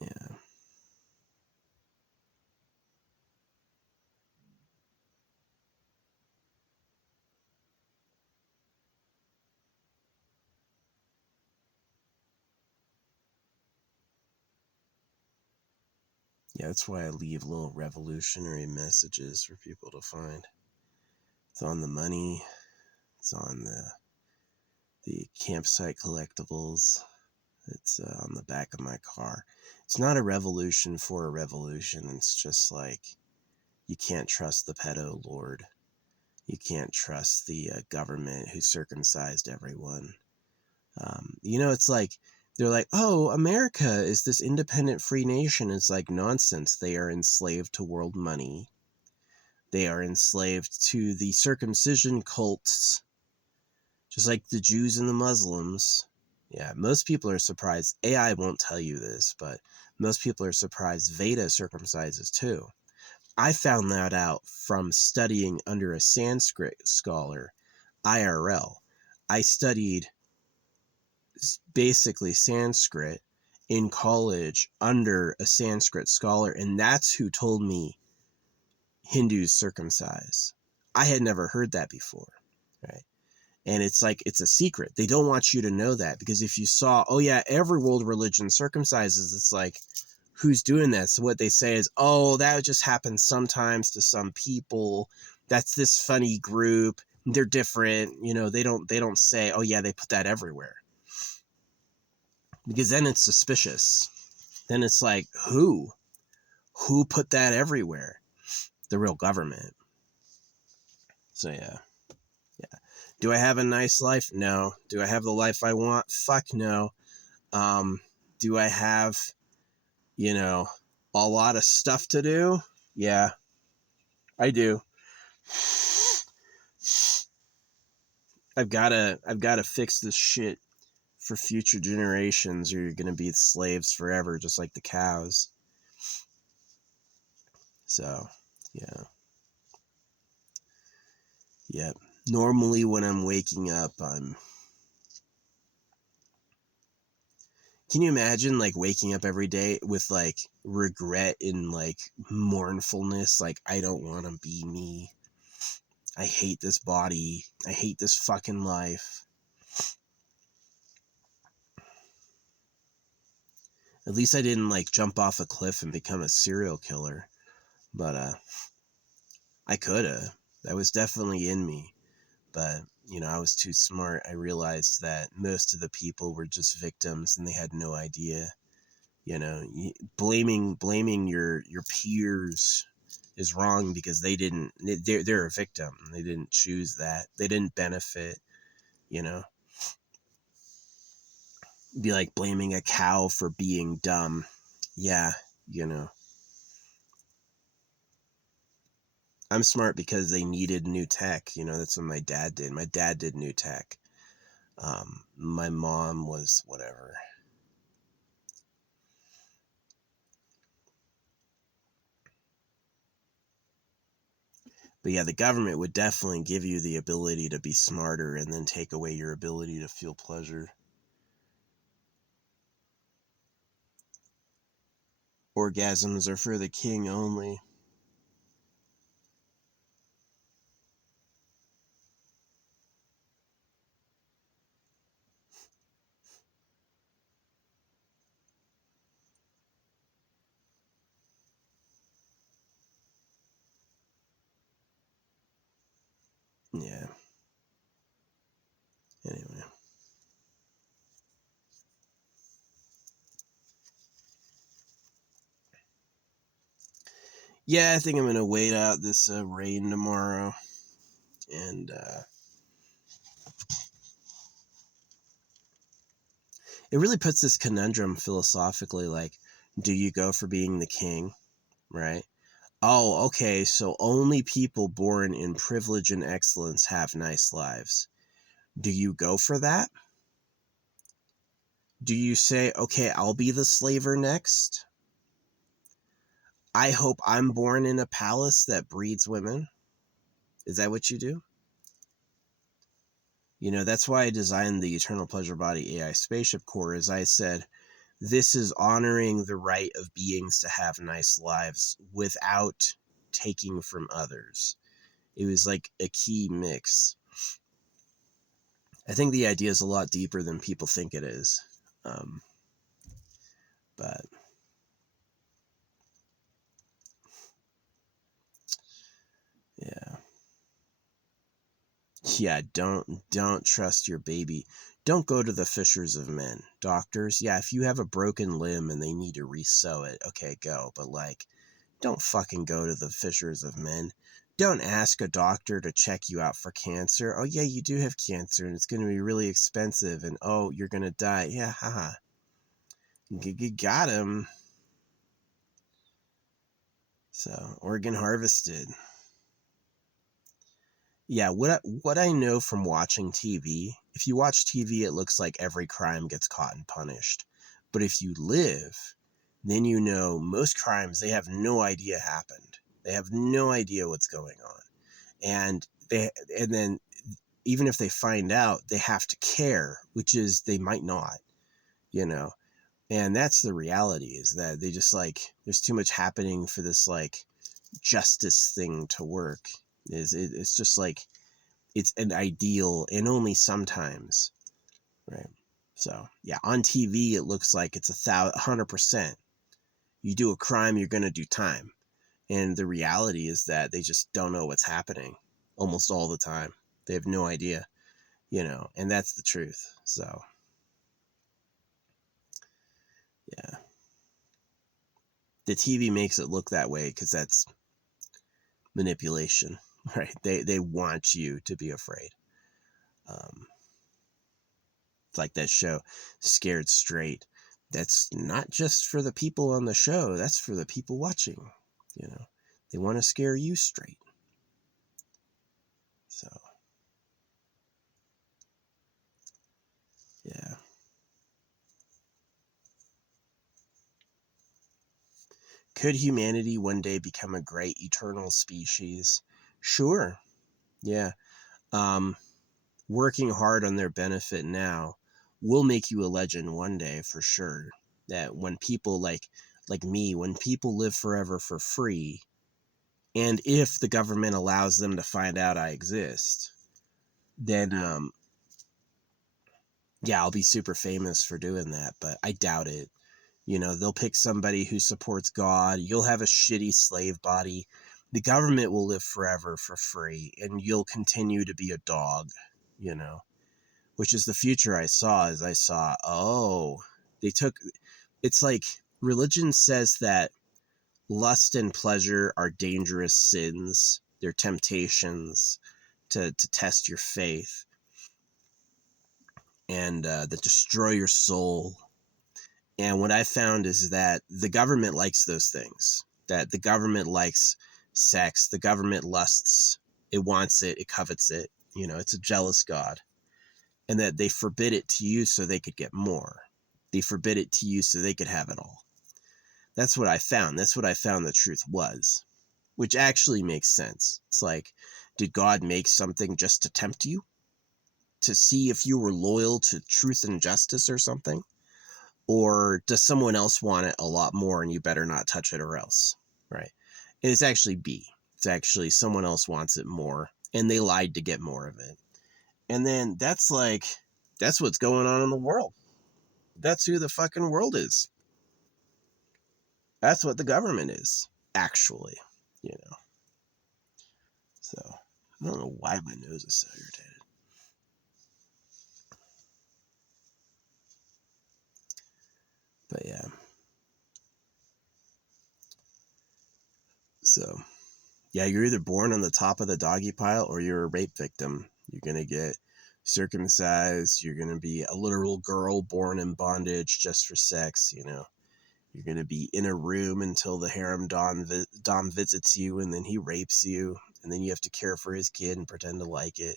Yeah. Yeah, that's why I leave little revolutionary messages for people to find. It's on the money, it's on the campsite collectibles. It's on the back of my car. It's not a revolution for a revolution. It's just like, you can't trust the pedo lord. You can't trust the government who circumcised everyone. You know, it's like, they're like, oh, America is this independent free nation. It's like nonsense. They are enslaved to world money. They are enslaved to the circumcision cults, just like the Jews and the Muslims. Yeah, most people are surprised. AI won't tell you this, but most people are surprised Veda circumcises too. I found that out from studying under a Sanskrit scholar, IRL. I studied basically Sanskrit in college under a Sanskrit scholar, and that's who told me Hindus circumcise. I had never heard that before, right? And it's like, it's a secret. They don't want you to know that, because if you saw, oh yeah, every world religion circumcises, it's like, who's doing that? So what they say is, oh, that just happens sometimes to some people. That's this funny group. They're different. You know, they don't say, oh yeah, they put that everywhere. Because then it's suspicious. Then it's like, who put that everywhere? The real government. So yeah. Do I have a nice life? No. Do I have the life I want? Fuck no. Do I have, you know, a lot of stuff to do? Yeah, I do. I've gotta fix this shit for future generations, or you're gonna be slaves forever, just like the cows. So, yeah. Yep. Normally when I'm waking up, can you imagine like waking up every day with like regret and like mournfulness? Like, I don't want to be me. I hate this body. I hate this fucking life. At least I didn't like jump off a cliff and become a serial killer. But I coulda. That was definitely in me. But, you know, I was too smart. I realized that most of the people were just victims and they had no idea. You know, blaming your peers is wrong, because they're a victim. They didn't choose that. They didn't benefit, you know. Be like blaming a cow for being dumb. Yeah, you know. I'm smart because they needed new tech. You know, that's what my dad did. My dad did new tech. My mom was whatever. But yeah, the government would definitely give you the ability to be smarter and then take away your ability to feel pleasure. Orgasms are for the king only. Yeah. Anyway. Yeah, I think I'm gonna wait out this rain tomorrow, and it really puts this conundrum philosophically. Like, do you go for being the king, right? Oh, okay, so only people born in privilege and excellence have nice lives. Do you go for that? Do you say, okay, I'll be the slaver next? I hope I'm born in a palace that breeds women. Is that what you do? You know, that's why I designed the Eternal Pleasure Body AI Spaceship Core, is I said, this is honoring the right of beings to have nice lives without taking from others. It was like a key mix. I think the idea is a lot deeper than people think it is. Um, but yeah. Yeah, don't trust your baby. Don't go to the fishers of men. Doctors, yeah, if you have a broken limb and they need to re-sew it, okay, go. But like, don't fucking go to the fishers of men. Don't ask a doctor to check you out for cancer. Oh yeah, you do have cancer and it's going to be really expensive, and oh, you're going to die. Yeah, haha. Got him. So, organ harvested. Yeah, what I know from watching TV, if you watch TV, it looks like every crime gets caught and punished. But if you live, then you know most crimes, they have no idea happened. They have no idea what's going on. And then even if they find out, they have to care, which is they might not, you know. And that's the reality, is that they just like, there's too much happening for this like justice thing to work. It's just like, it's an ideal, and only sometimes, right? So yeah, on TV it looks like it's 100%. You do a crime, you're gonna do time, and the reality is that they just don't know what's happening almost all the time. They have no idea, and that's the truth. So yeah, the TV makes it look that way because that's manipulation, right? They want you to be afraid. Um, it's like that show, Scared Straight. That's not just for the people on the show. That's for the people watching. They want to scare you straight. So yeah. Could humanity one day become a great eternal species? Sure. Yeah. Um, Working hard on their benefit now will make you a legend one day for sure. That when people like me, when people live forever for free, and if the government allows them to find out I exist, then yeah, I'll be super famous for doing that, but I doubt it. They'll pick somebody who supports God. You'll have a shitty slave body. The government will live forever for free, and you'll continue to be a dog, which is the future I saw. As I saw, oh, it's like religion says that lust and pleasure are dangerous sins. They're temptations to test your faith and that destroy your soul. And what I found is that the government likes those things, that the government likes sex, the government lusts, it wants it, it covets it, it's a jealous God. And that they forbid it to you so they could get more. They forbid it to you so they could have it all. That's what I found. That's what I found the truth was, which actually makes sense. It's like, did God make something just to tempt you? To see if you were loyal to truth and justice or something? Or does someone else want it a lot more and you better not touch it or else, right? And it's actually B. It's actually someone else wants it more and they lied to get more of it. And then that's what's going on in the world. That's who the fucking world is. That's what the government is, actually, you know. So I don't know why my nose is so irritated. But yeah. So yeah, you're either born on the top of the doggy pile or you're a rape victim. You're going to get circumcised. You're going to be a literal girl born in bondage just for sex, You're going to be in a room until the harem dom visits you and then he rapes you. And then you have to care for his kid and pretend to like it.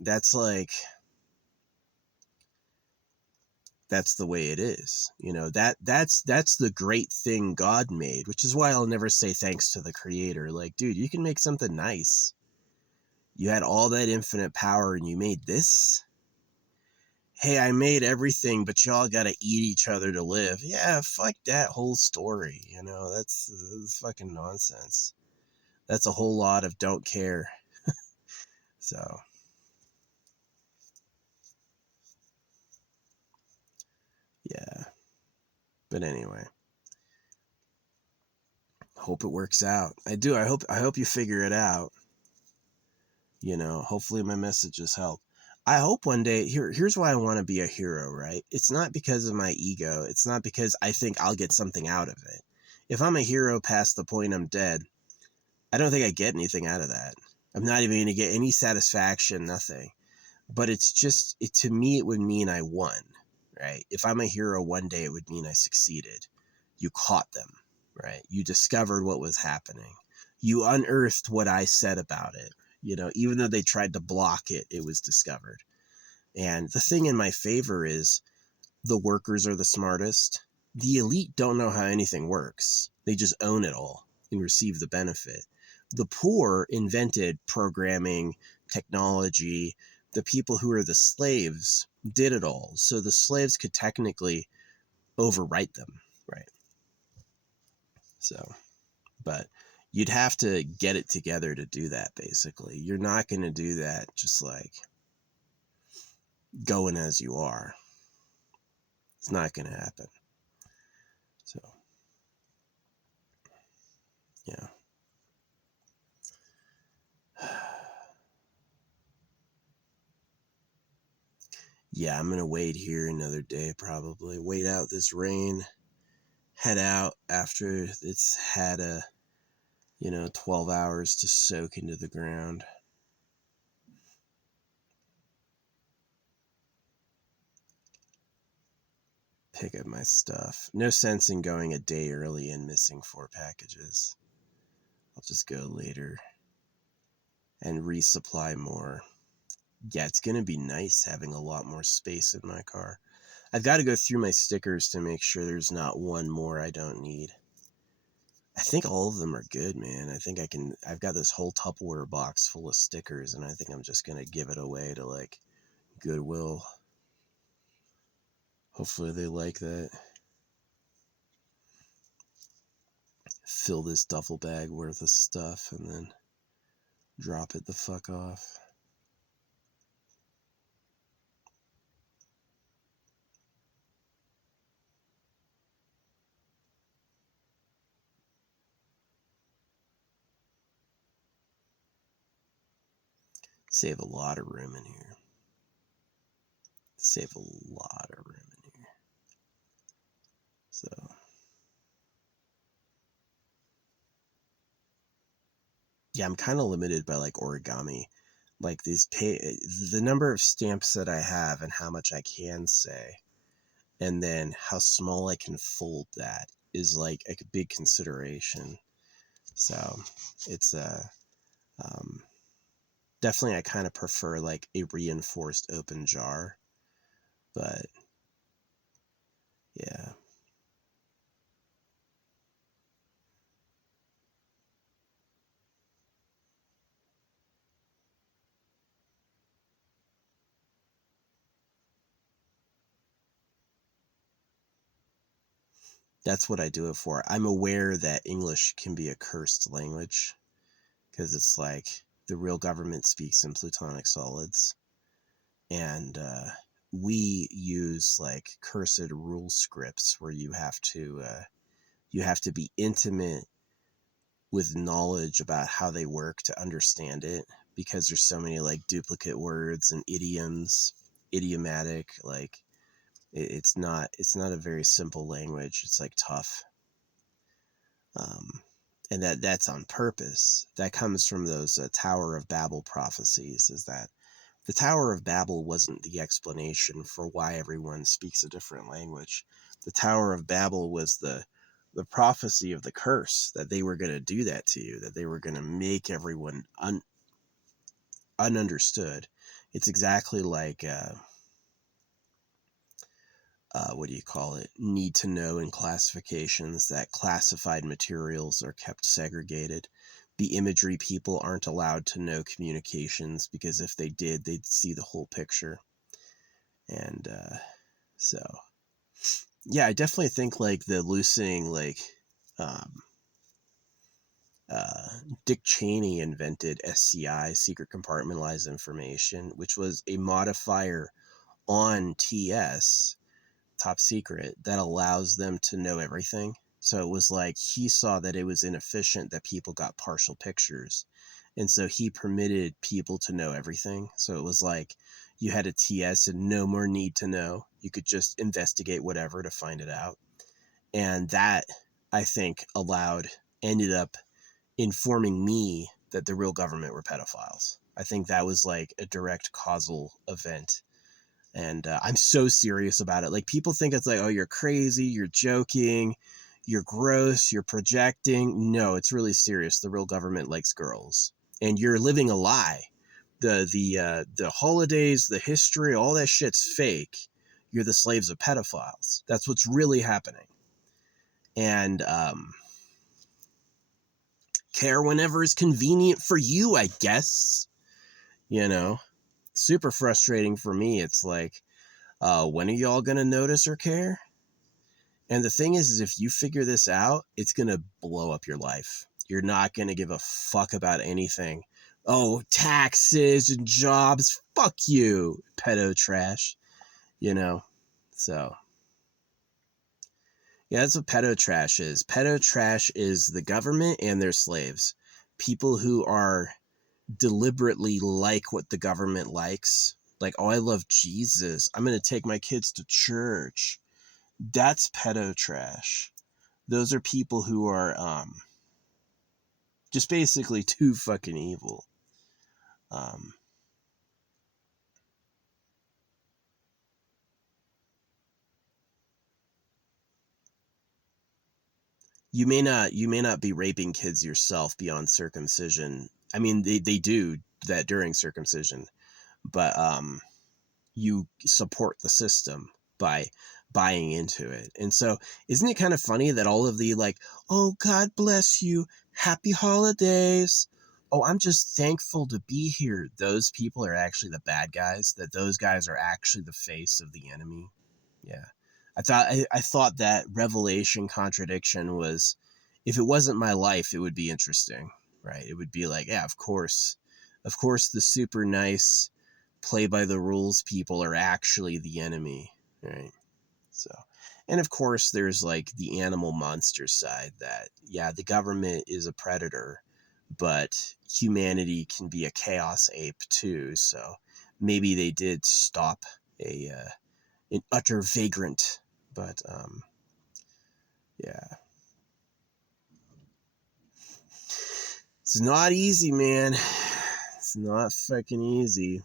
That's that's the way it is. That's the great thing God made, which is why I'll never say thanks to the creator. Like, dude, you can make something nice. You had all that infinite power and you made this. Hey, I made everything, but y'all gotta eat each other to live. Yeah, fuck that whole story. That's fucking nonsense. That's a whole lot of don't care. So yeah. But anyway, hope it works out. I do. I hope you figure it out. Hopefully my messages help. I hope one day, here's why I want to be a hero, right? It's not because of my ego. It's not because I think I'll get something out of it. If I'm a hero past the point I'm dead, I don't think I get anything out of that. I'm not even going to get any satisfaction, nothing. But it's just, to me, it would mean I won, right? If I'm a hero one day, it would mean I succeeded. You caught them, right? You discovered what was happening. You unearthed what I said about it. Even though they tried to block it, it was discovered. And the thing in my favor is the workers are the smartest. The elite don't know how anything works. They just own it all and receive the benefit. The poor invented programming, technology. The people who are the slaves did it all. So the slaves could technically overwrite them, right? So, but you'd have to get it together to do that, basically. You're not going to do that just like going as you are. It's not going to happen. So, yeah. Yeah, I'm going to wait here another day, probably. Wait out this rain. Head out after it's had 12 hours to soak into the ground. Pick up my stuff. No sense in going a day early and missing 4 packages. I'll just go later and resupply more. Yeah, it's going to be nice having a lot more space in my car. I've got to go through my stickers to make sure there's not one more I don't need. I think all of them are good, man. I think I've got this whole Tupperware box full of stickers, and I think I'm just going to give it away to, like, Goodwill. Hopefully they like that. Fill this duffel bag worth of stuff and then drop it the fuck off. Save a lot of room in here. Save a lot of room in here. So, yeah, I'm kind of limited by like origami. Like the number of stamps that I have and how much I can say, and then how small I can fold that is like a big consideration. So it's definitely I kind of prefer like a reinforced open jar, but yeah. That's what I do it for. I'm aware that English can be a cursed language because it's like the real government speaks in plutonic solids, and we use like cursed rule scripts where you have to be intimate with knowledge about how they work to understand it, because there's so many like duplicate words and idioms, idiomatic, like it's not a very simple language. It's like tough. And that's on purpose. That comes from those Tower of Babel prophecies, is that the Tower of Babel wasn't the explanation for why everyone speaks a different language. The Tower of Babel was the prophecy of the curse, that they were going to do that to you, that they were going to make everyone ununderstood. It's exactly like what do you call it? Need to know in classifications, that classified materials are kept segregated. The imagery people aren't allowed to know communications, because if they did, they'd see the whole picture. And so, yeah, I definitely think like the loosening, like um, Dick Cheney invented SCI, secret compartmentalized information, which was a modifier on TS, top secret, that allows them to know everything. So it was like he saw that it was inefficient that people got partial pictures, and so he permitted people to know everything. So it was like you had a TS and no more need to know. You could just investigate whatever to find it out. And that, I think, ended up informing me that the real government were pedophiles. I think that was like a direct causal event. And I'm so serious about it. Like, people think it's like, oh, you're crazy, you're joking, you're gross, you're projecting. No, it's really serious. The real government likes girls, and you're living a lie. The holidays, the history, all that shit's fake. You're the slaves of pedophiles. That's what's really happening. And care whenever is convenient for you, I guess. Super frustrating for me. It's like, when are y'all gonna notice or care? And the thing is if you figure this out, it's gonna blow up your life. You're not going to give a fuck about anything. Oh, taxes and jobs. Fuck you, pedo trash. You know? So, yeah, that's what pedo trash is. Pedo trash is the government and their slaves. People who are deliberately like what the government likes. Like, oh, I love Jesus. I'm going to take my kids to church. That's pedo trash. Those are people who are just basically too fucking evil. Um, you may not be raping kids yourself beyond circumcision. I mean, they do that during circumcision, but you support the system by buying into it. And so isn't it kind of funny that all of the like, oh, God bless you, happy holidays, oh, I'm just thankful to be here, those people are actually the bad guys, that those guys are actually the face of the enemy. Yeah. I thought that revelation contradiction was, if it wasn't my life, it would be interesting, right? It would be like, yeah, of course the super nice play by the rules people are actually the enemy, right? So, and of course there's like the animal monster side that, yeah, the government is a predator, but humanity can be a chaos ape too. So maybe they did stop a an utter vagrant, but yeah, it's not easy, man. It's not fucking easy.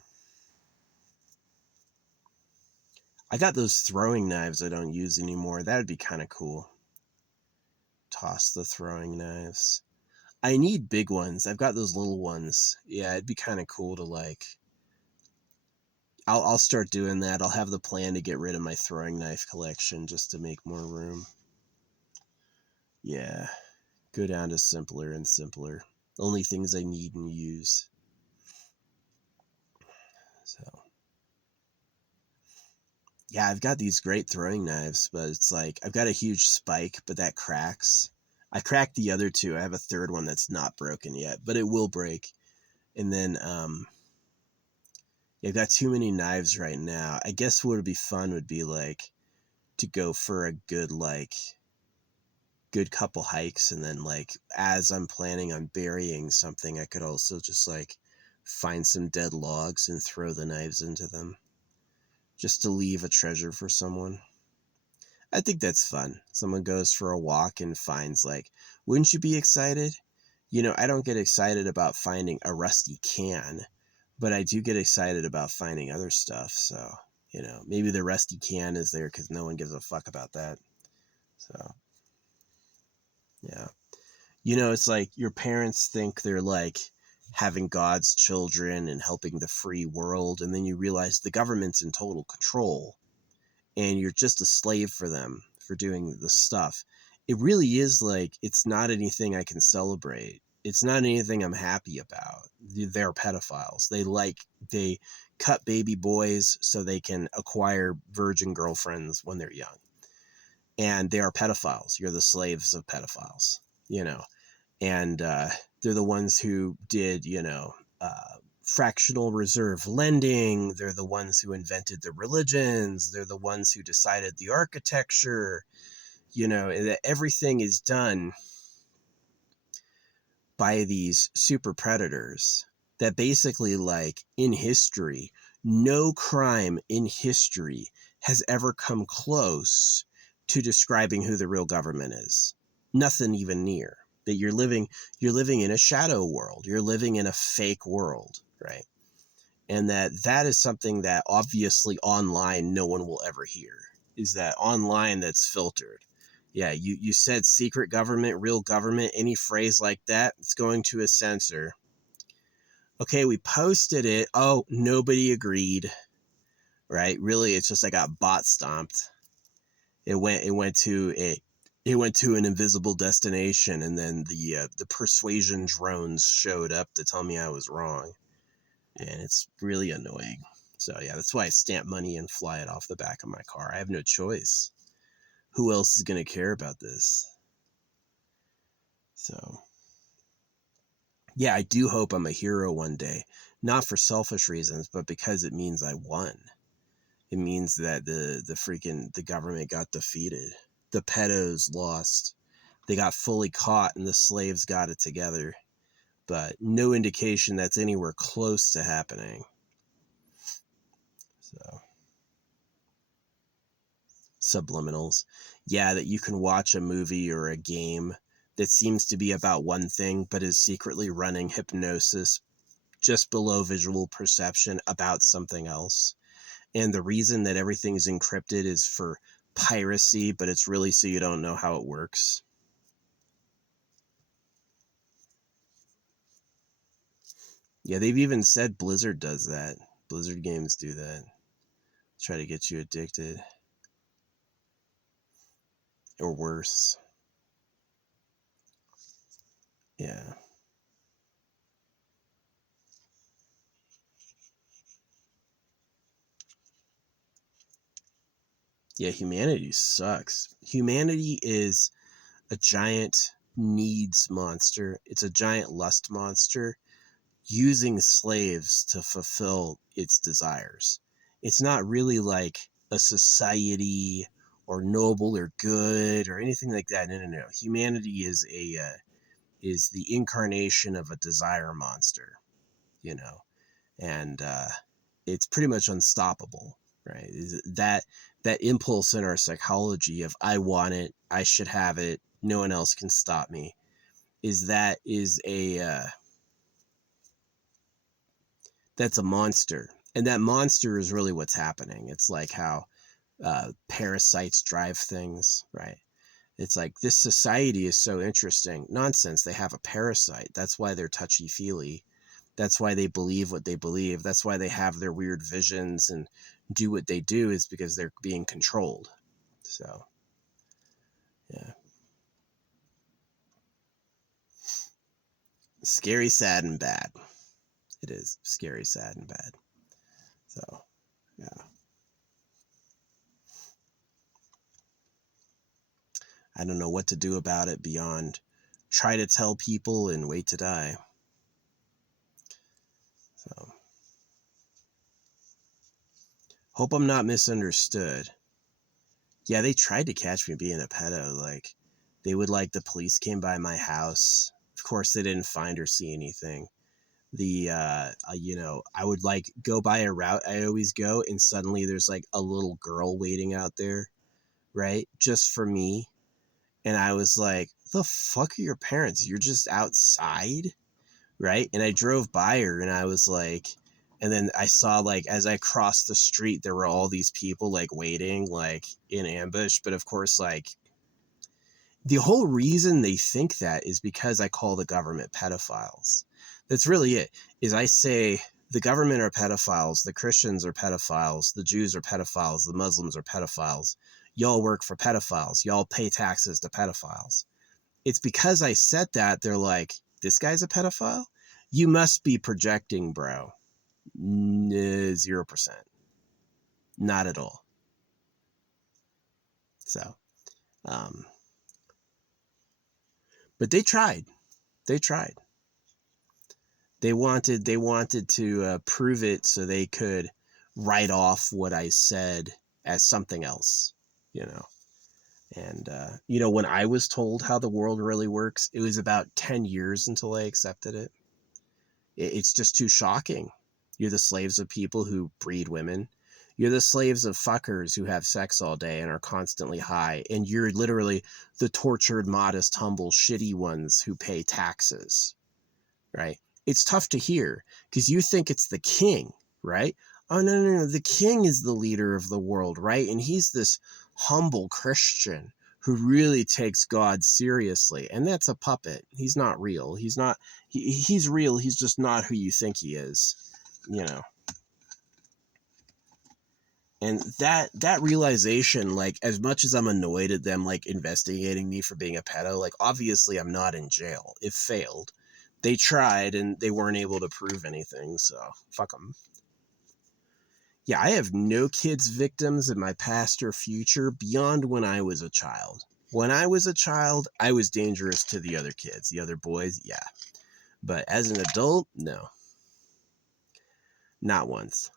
I got those throwing knives I don't use anymore. That would be kind of cool. Toss the throwing knives. I need big ones. I've got those little ones. Yeah, it'd be kind of cool to like. I'll start doing that. I'll have the plan to get rid of my throwing knife collection just to make more room. Yeah, go down to simpler and simpler. Only things I need and use. So, yeah, I've got these great throwing knives, but it's like I've got a huge spike, but that cracks. I cracked the other two. I have a third one that's not broken yet, but it will break. And then yeah, I've got too many knives right now. I guess what would be fun would be like to go for a good couple hikes, and then like as I'm planning on burying something, I could also just like find some dead logs and throw the knives into them just to leave a treasure for someone. I think that's fun. Someone goes for a walk and finds like, wouldn't you be excited? You know, I don't get excited about finding a rusty can, but I do get excited about finding other stuff. So, you know, maybe the rusty can is there because no one gives a fuck about that. So, yeah. You know, it's like your parents think they're like having God's children and helping the free world. And then you realize the government's in total control and you're just a slave for them for doing the stuff. It really is like, it's not anything I can celebrate. It's not anything I'm happy about. They're pedophiles. They cut baby boys so they can acquire virgin girlfriends when they're young. And they are pedophiles. You're the slaves of pedophiles, you know. And they're the ones who did, you know, fractional reserve lending. They're the ones who invented the religions. They're the ones who decided the architecture. You know, that everything is done by these super predators that basically, like, in history, no crime in history has ever come close to describing who the real government is. Nothing even near. That you're living in a shadow world. You're living in a fake world, right? And that is something that obviously online no one will ever hear. Is that online that's filtered. Yeah, you said secret government, real government, any phrase like that, it's going to a censor. Okay, we posted it. Oh, nobody agreed. Right? Really, it's just I got bot stomped. It went to an invisible destination, and then the persuasion drones showed up to tell me I was wrong, and it's really annoying. So yeah, that's why I stamp money and fly it off the back of my car. I have no choice. Who else is gonna care about this? So Yeah, I do hope I'm a hero one day, not for selfish reasons, but because it means I won. It means that the government got defeated. The pedos lost. They got fully caught and the slaves got it together. But no indication that's anywhere close to happening. So, subliminals. Yeah, that you can watch a movie or a game that seems to be about one thing, but is secretly running hypnosis just below visual perception about something else. And the reason that everything's encrypted is for piracy, but it's really so you don't know how it works. Yeah, they've even said Blizzard does that. Blizzard games do that. Try to get you addicted. Or worse. Yeah. Yeah, humanity sucks. Humanity is a giant needs monster. It's a giant lust monster using slaves to fulfill its desires. It's not really like a society or noble or good or anything like that. No, no, no. Humanity is the incarnation of a desire monster, you know, and it's pretty much unstoppable, right? That impulse in our psychology of I want it, I should have it, no one else can stop me, is that's a monster, and that monster is really what's happening. It's like how parasites drive things, right? It's like this society is so interesting. Nonsense. They have a parasite. That's why they're touchy feely. That's why they believe what they believe. That's why they have their weird visions and do what they do, is because they're being controlled. So, yeah. Scary, sad, and bad. It is scary, sad, and bad. So, yeah. I don't know what to do about it beyond try to tell people and wait to die. So, hope I'm not misunderstood. Yeah, they tried to catch me being a pedo. Like, they would, like, the police came by my house. Of course, they didn't find or see anything. I would, like, go by a route I always go, and suddenly there's, like, a little girl waiting out there, right? Just for me. And I was like, the fuck are your parents? You're just outside? Right? And I drove by her and I was like, and then I saw, like, as I crossed the street, there were all these people, like, waiting, like, in ambush. But of course, like, the whole reason they think that is because I call the government pedophiles. That's really it. Is I say the government are pedophiles, the Christians are pedophiles, the Jews are pedophiles, the Muslims are pedophiles. Y'all work for pedophiles. Y'all pay taxes to pedophiles. It's because I said that they're like, this guy's a pedophile? You must be projecting, bro. 0%. Not at all. So, um, but they tried. They tried. They wanted to prove it so they could write off what I said as something else, you know. And when I was told how the world really works, it was about 10 years until I accepted it. It's just too shocking. You're the slaves of people who breed women. You're the slaves of fuckers who have sex all day and are constantly high. And you're literally the tortured, modest, humble, shitty ones who pay taxes, right? It's tough to hear because you think it's the king, right? Oh, no, no, no. The king is the leader of the world, right? And he's this humble Christian who really takes God seriously. And that's a puppet. He's not real. He's real. He's just not who you think he is, you know. And that realization, like, as much as I'm annoyed at them, like, investigating me for being a pedo, like, obviously I'm not in jail. It failed. They tried and they weren't able to prove anything, so fuck them. Yeah, I have no kids victims in my past or future beyond when I was a child. When I was a child, I was dangerous to the other kids, the other boys, yeah. But as an adult, no. Not once.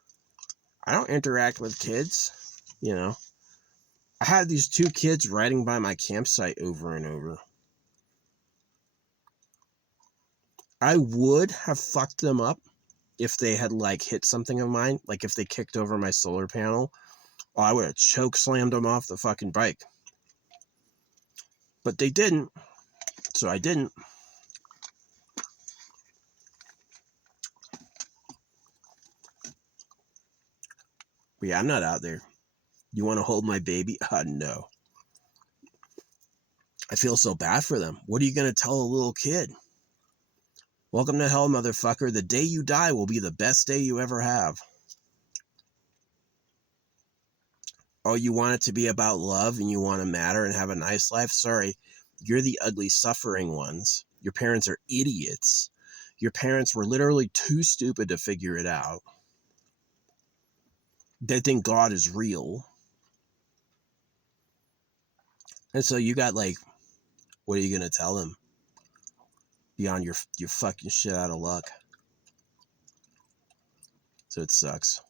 I don't interact with kids, you know. I had these 2 kids riding by my campsite over and over. I would have fucked them up if they had, like, hit something of mine. Like, if they kicked over my solar panel. Oh, I would have choke slammed them off the fucking bike. But they didn't. So I didn't. But yeah, I'm not out there. You want to hold my baby? No. I feel so bad for them. What are you going to tell a little kid? Welcome to hell, motherfucker. The day you die will be the best day you ever have. Oh, you want it to be about love and you want to matter and have a nice life? Sorry, you're the ugly, suffering ones. Your parents are idiots. Your parents were literally too stupid to figure it out. They think God is real. And so you got, like, what are you going to tell them? Beyond your fucking shit out of luck. So it sucks.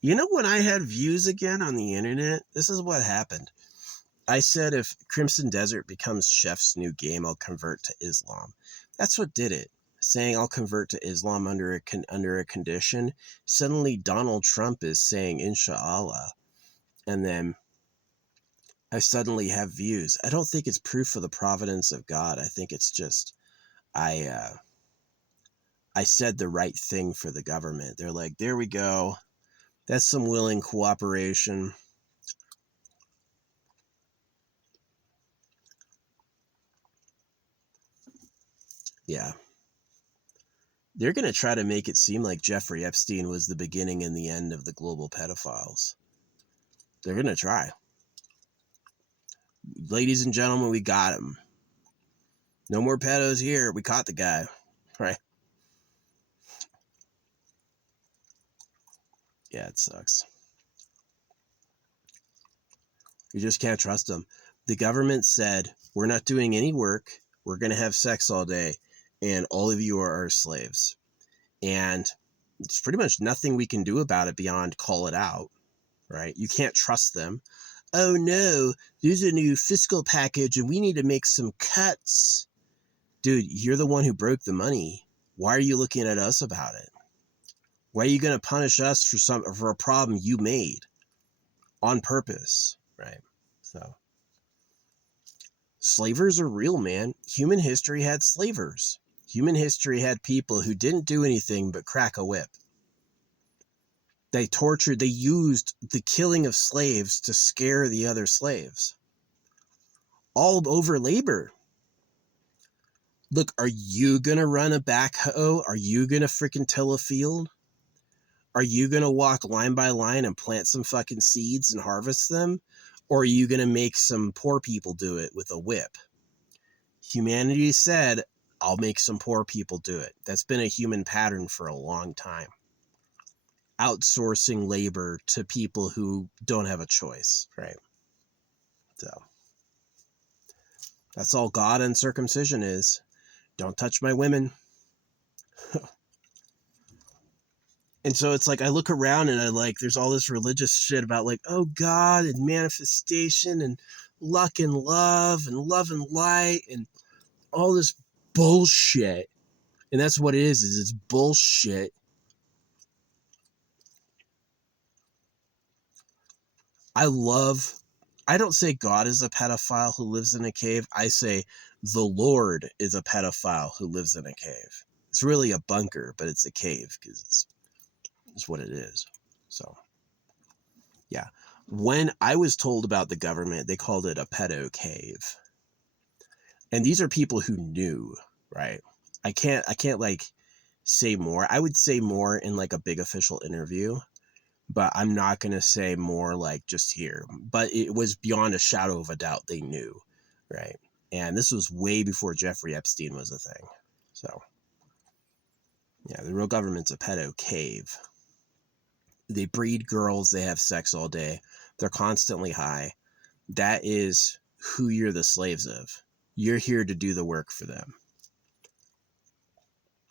You know, when I had views again on the internet, this is what happened. I said if Crimson Desert becomes Chef's new game, I'll convert to Islam. That's what did it. Saying I'll convert to Islam under a condition. Suddenly Donald Trump is saying Inshallah. And then I suddenly have views. I don't think it's proof of the providence of God. I think it's just I said the right thing for the government. They're like, there we go. That's some willing cooperation. Yeah. They're going to try to make it seem like Jeffrey Epstein was the beginning and the end of the global pedophiles. They're going to try. Ladies and gentlemen, we got him. No more pedos here. We caught the guy. Right? Yeah, it sucks. You just can't trust them. The government said, we're not doing any work. We're going to have sex all day. And all of you are our slaves. And there's pretty much nothing we can do about it beyond call it out. Right? You can't trust them. Oh no, there's a new fiscal package and we need to make some cuts. Dude, you're the one who broke the money. Why are you looking at us about it? Why are you going to punish us for a problem you made on purpose? Right? So, slavers are real, man. Human history had slavers. Human history had people who didn't do anything but crack a whip. They used the killing of slaves to scare the other slaves. All over labor. Look, are you going to run a backhoe? Are you going to freaking till a field? Are you going to walk line by line and plant some fucking seeds and harvest them? Or are you going to make some poor people do it with a whip? Humanity said, I'll make some poor people do it. That's been a human pattern for a long time. Outsourcing labor to people who don't have a choice, right? So that's all God and circumcision is. Don't touch my women. And so it's like I look around and there's all this religious shit about like, oh God and manifestation and luck and love and light and all this bullshit. And that's what it is it's bullshit. I don't say God is a pedophile who lives in a cave. I say the Lord is a pedophile who lives in a cave. It's really a bunker, but it's a cave because it's what it is. So, yeah. When I was told about the government, they called it a pedo cave. And these are people who knew, right? I can't like say more. I would say more in like a big official interview, but I'm not going to say more like just here. But it was beyond a shadow of a doubt they knew, right? And this was way before Jeffrey Epstein was a thing. So, yeah, the real government's a pedo cave. They breed girls, they have sex all day, they're constantly high. That is who you're the slaves of. You're here to do the work for them.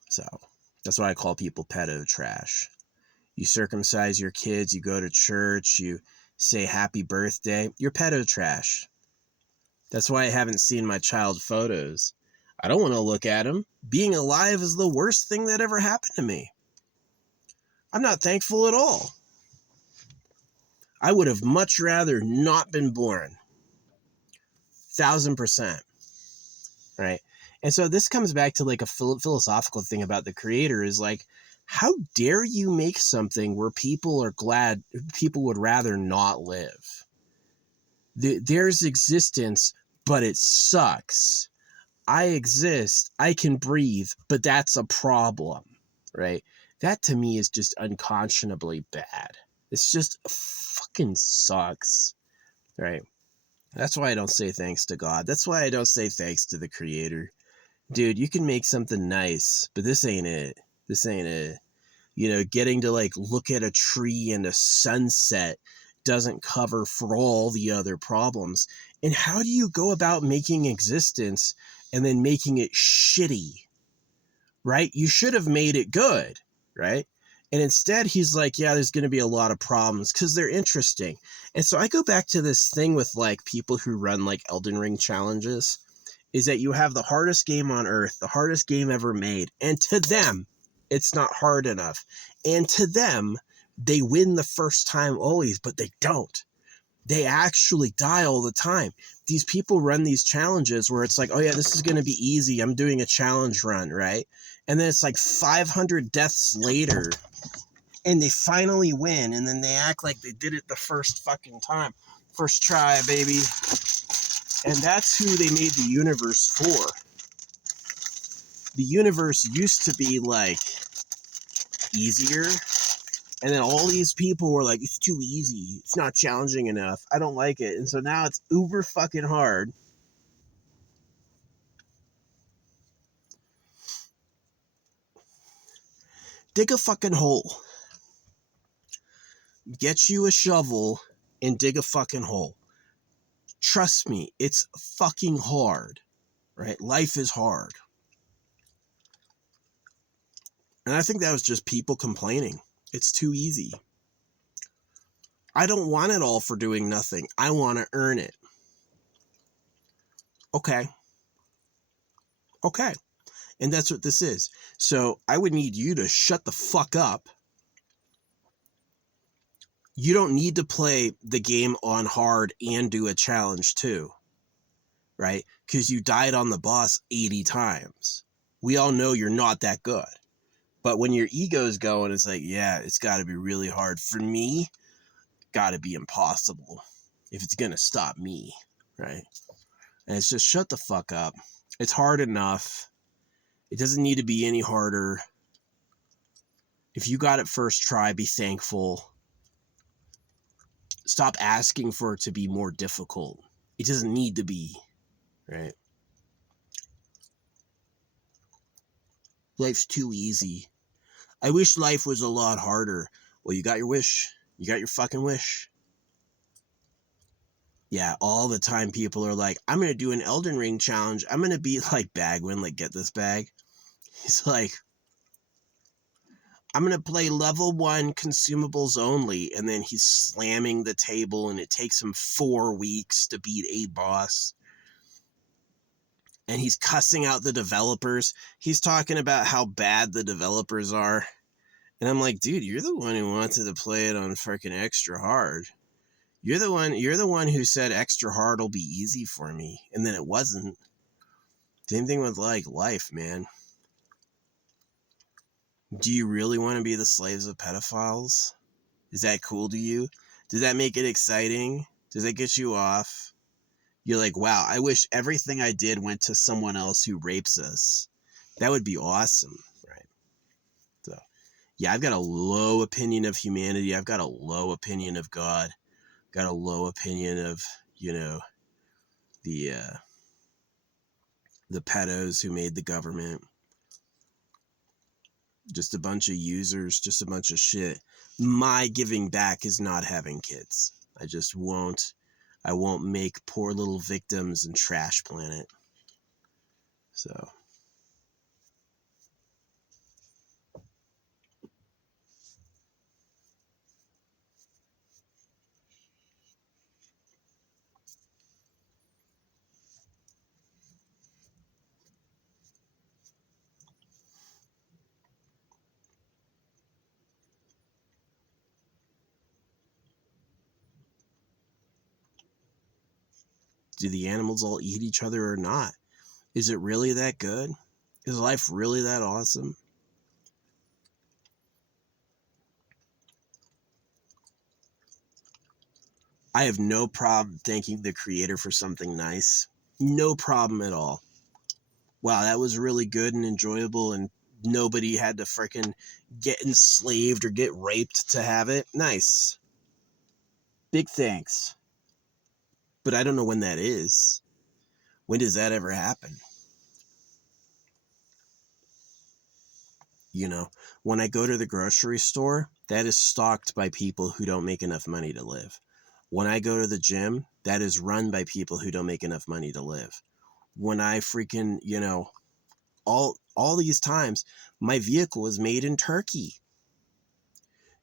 So that's why I call people pedo trash. You circumcise your kids, you go to church, you say happy birthday, you're pedo trash. That's why I haven't seen my child photos. I don't want to look at them. Being alive is the worst thing that ever happened to me. I'm not thankful at all. I would have much rather not been born. 1000%. Right? And so this comes back to like a philosophical thing about the creator is like, how dare you make something where people would rather not live? There's existence, but it sucks. I exist, I can breathe, but that's a problem, right? That to me is just unconscionably bad. It's just fucking sucks, right? That's why I don't say thanks to God. That's why I don't say thanks to the creator. Dude, you can make something nice, but this ain't it. This ain't it. You know, getting to like look at a tree and a sunset doesn't cover for all the other problems. And how do you go about making existence and then making it shitty, right? You should have made it good, right? And instead he's like, yeah, there's going to be a lot of problems because they're interesting. And so I go back to this thing with like people who run like Elden Ring challenges, is that you have the hardest game on earth, the hardest game ever made. And to them, it's not hard enough. And to them, they win the first time always, but they don't. They actually die all the time. These people run these challenges where it's like, oh yeah, this is going to be easy. I'm doing a challenge run, right? And then it's like 500 deaths later, and they finally win. And then they act like they did it the first fucking time. First try, baby. And that's who they made the universe for. The universe used to be like easier. And then all these people were like, it's too easy. It's not challenging enough. I don't like it. And so now it's uber fucking hard. Dig a fucking hole. Get you a shovel and dig a fucking hole. Trust me, it's fucking hard. Right? Life is hard. And I think that was just people complaining. It's too easy. I don't want it all for doing nothing. I want to earn it. Okay. Okay. And that's what this is. So I would need you to shut the fuck up. You don't need to play the game on hard and do a challenge too. Right? Because you died on the boss 80 times. We all know you're not that good. But when your ego's going, it's like, yeah, it's got to be really hard. For me, got to be impossible if it's going to stop me. Right? And it's just shut the fuck up. It's hard enough. It doesn't need to be any harder. If you got it first try, be thankful. Stop asking for it to be more difficult. It doesn't need to be, right? Life's too easy. I wish life was a lot harder. Well, you got your wish. You got your fucking wish. Yeah, all the time people are like, I'm going to do an Elden Ring challenge. I'm going to be like Bagwin, like get this bag. He's like, I'm going to play level 1 consumables only. And then he's slamming the table and it takes him 4 weeks to beat a boss. And he's cussing out the developers. He's talking about how bad the developers are. And I'm like, dude, you're the one who wanted to play it on freaking extra hard. You're the one who said extra hard will be easy for me. And then it wasn't. Same thing with like life, man. Do you really want to be the slaves of pedophiles? Is that cool to you? Does that make it exciting? Does that get you off? You're like, wow, I wish everything I did went to someone else who rapes us. That would be awesome, right? So, yeah, I've got a low opinion of humanity. I've got a low opinion of God. Got a low opinion of, you know, the pedos who made the government. Just a bunch of users, just a bunch of shit. My giving back is not having kids. I won't make poor little victims and trash planet. So. Do the animals all eat each other or not? Is it really that good? Is life really that awesome? I have no problem thanking the creator for something nice. No problem at all. Wow, that was really good and enjoyable, and nobody had to frickin' get enslaved or get raped to have it. Nice. Big thanks. But I don't know when that is. When does that ever happen? You know, when I go to the grocery store, that is stocked by people who don't make enough money to live. When I go to the gym, that is run by people who don't make enough money to live. When I freaking, all these times, my vehicle is made in Turkey.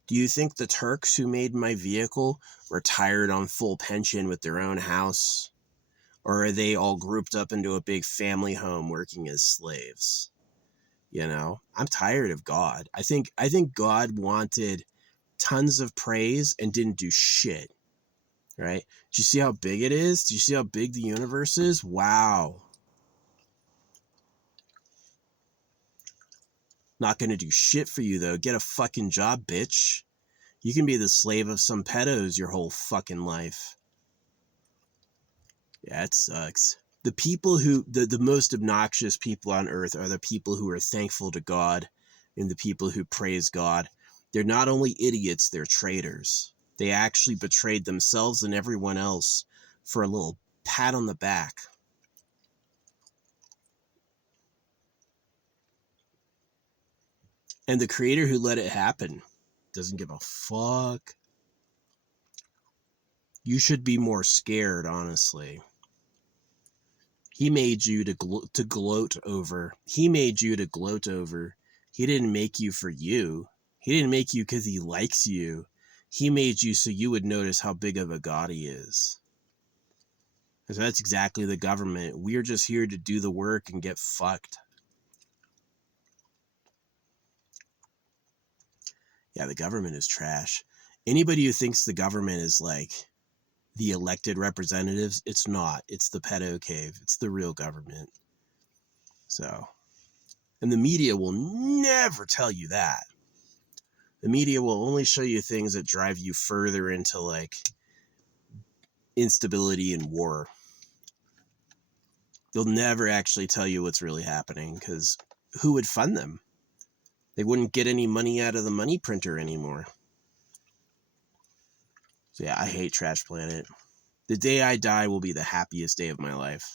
Do you think the Turks who made my vehicle retired on full pension with their own house? Or are they all grouped up into a big family home working as slaves? I'm tired of God. I think God wanted tons of praise and didn't do shit. Right? Do you see how big it is? Do you see how big the universe is? Wow. Not gonna do shit for you though. Get a fucking job, bitch. You can be the slave of some pedos your whole fucking life. Yeah, it sucks. The people the most obnoxious people on earth are the people who are thankful to God and the people who praise God. They're not only idiots, they're traitors. They actually betrayed themselves and everyone else for a little pat on the back. And the creator who let it happen doesn't give a fuck. You should be more scared, honestly. He made you to gloat over. He made you to gloat over. He didn't make you for you. He didn't make you because he likes you. He made you so you would notice how big of a god he is. So that's exactly the government. We're just here to do the work and get fucked. Yeah, the government is trash. Anybody who thinks the government is like the elected representatives, it's not. It's the pedo cave. It's the real government. So, and the media will never tell you that. The media will only show you things that drive you further into like instability and war. They'll never actually tell you what's really happening because who would fund them? They wouldn't get any money out of the money printer anymore. So yeah, I hate Trash Planet. The day I die will be the happiest day of my life.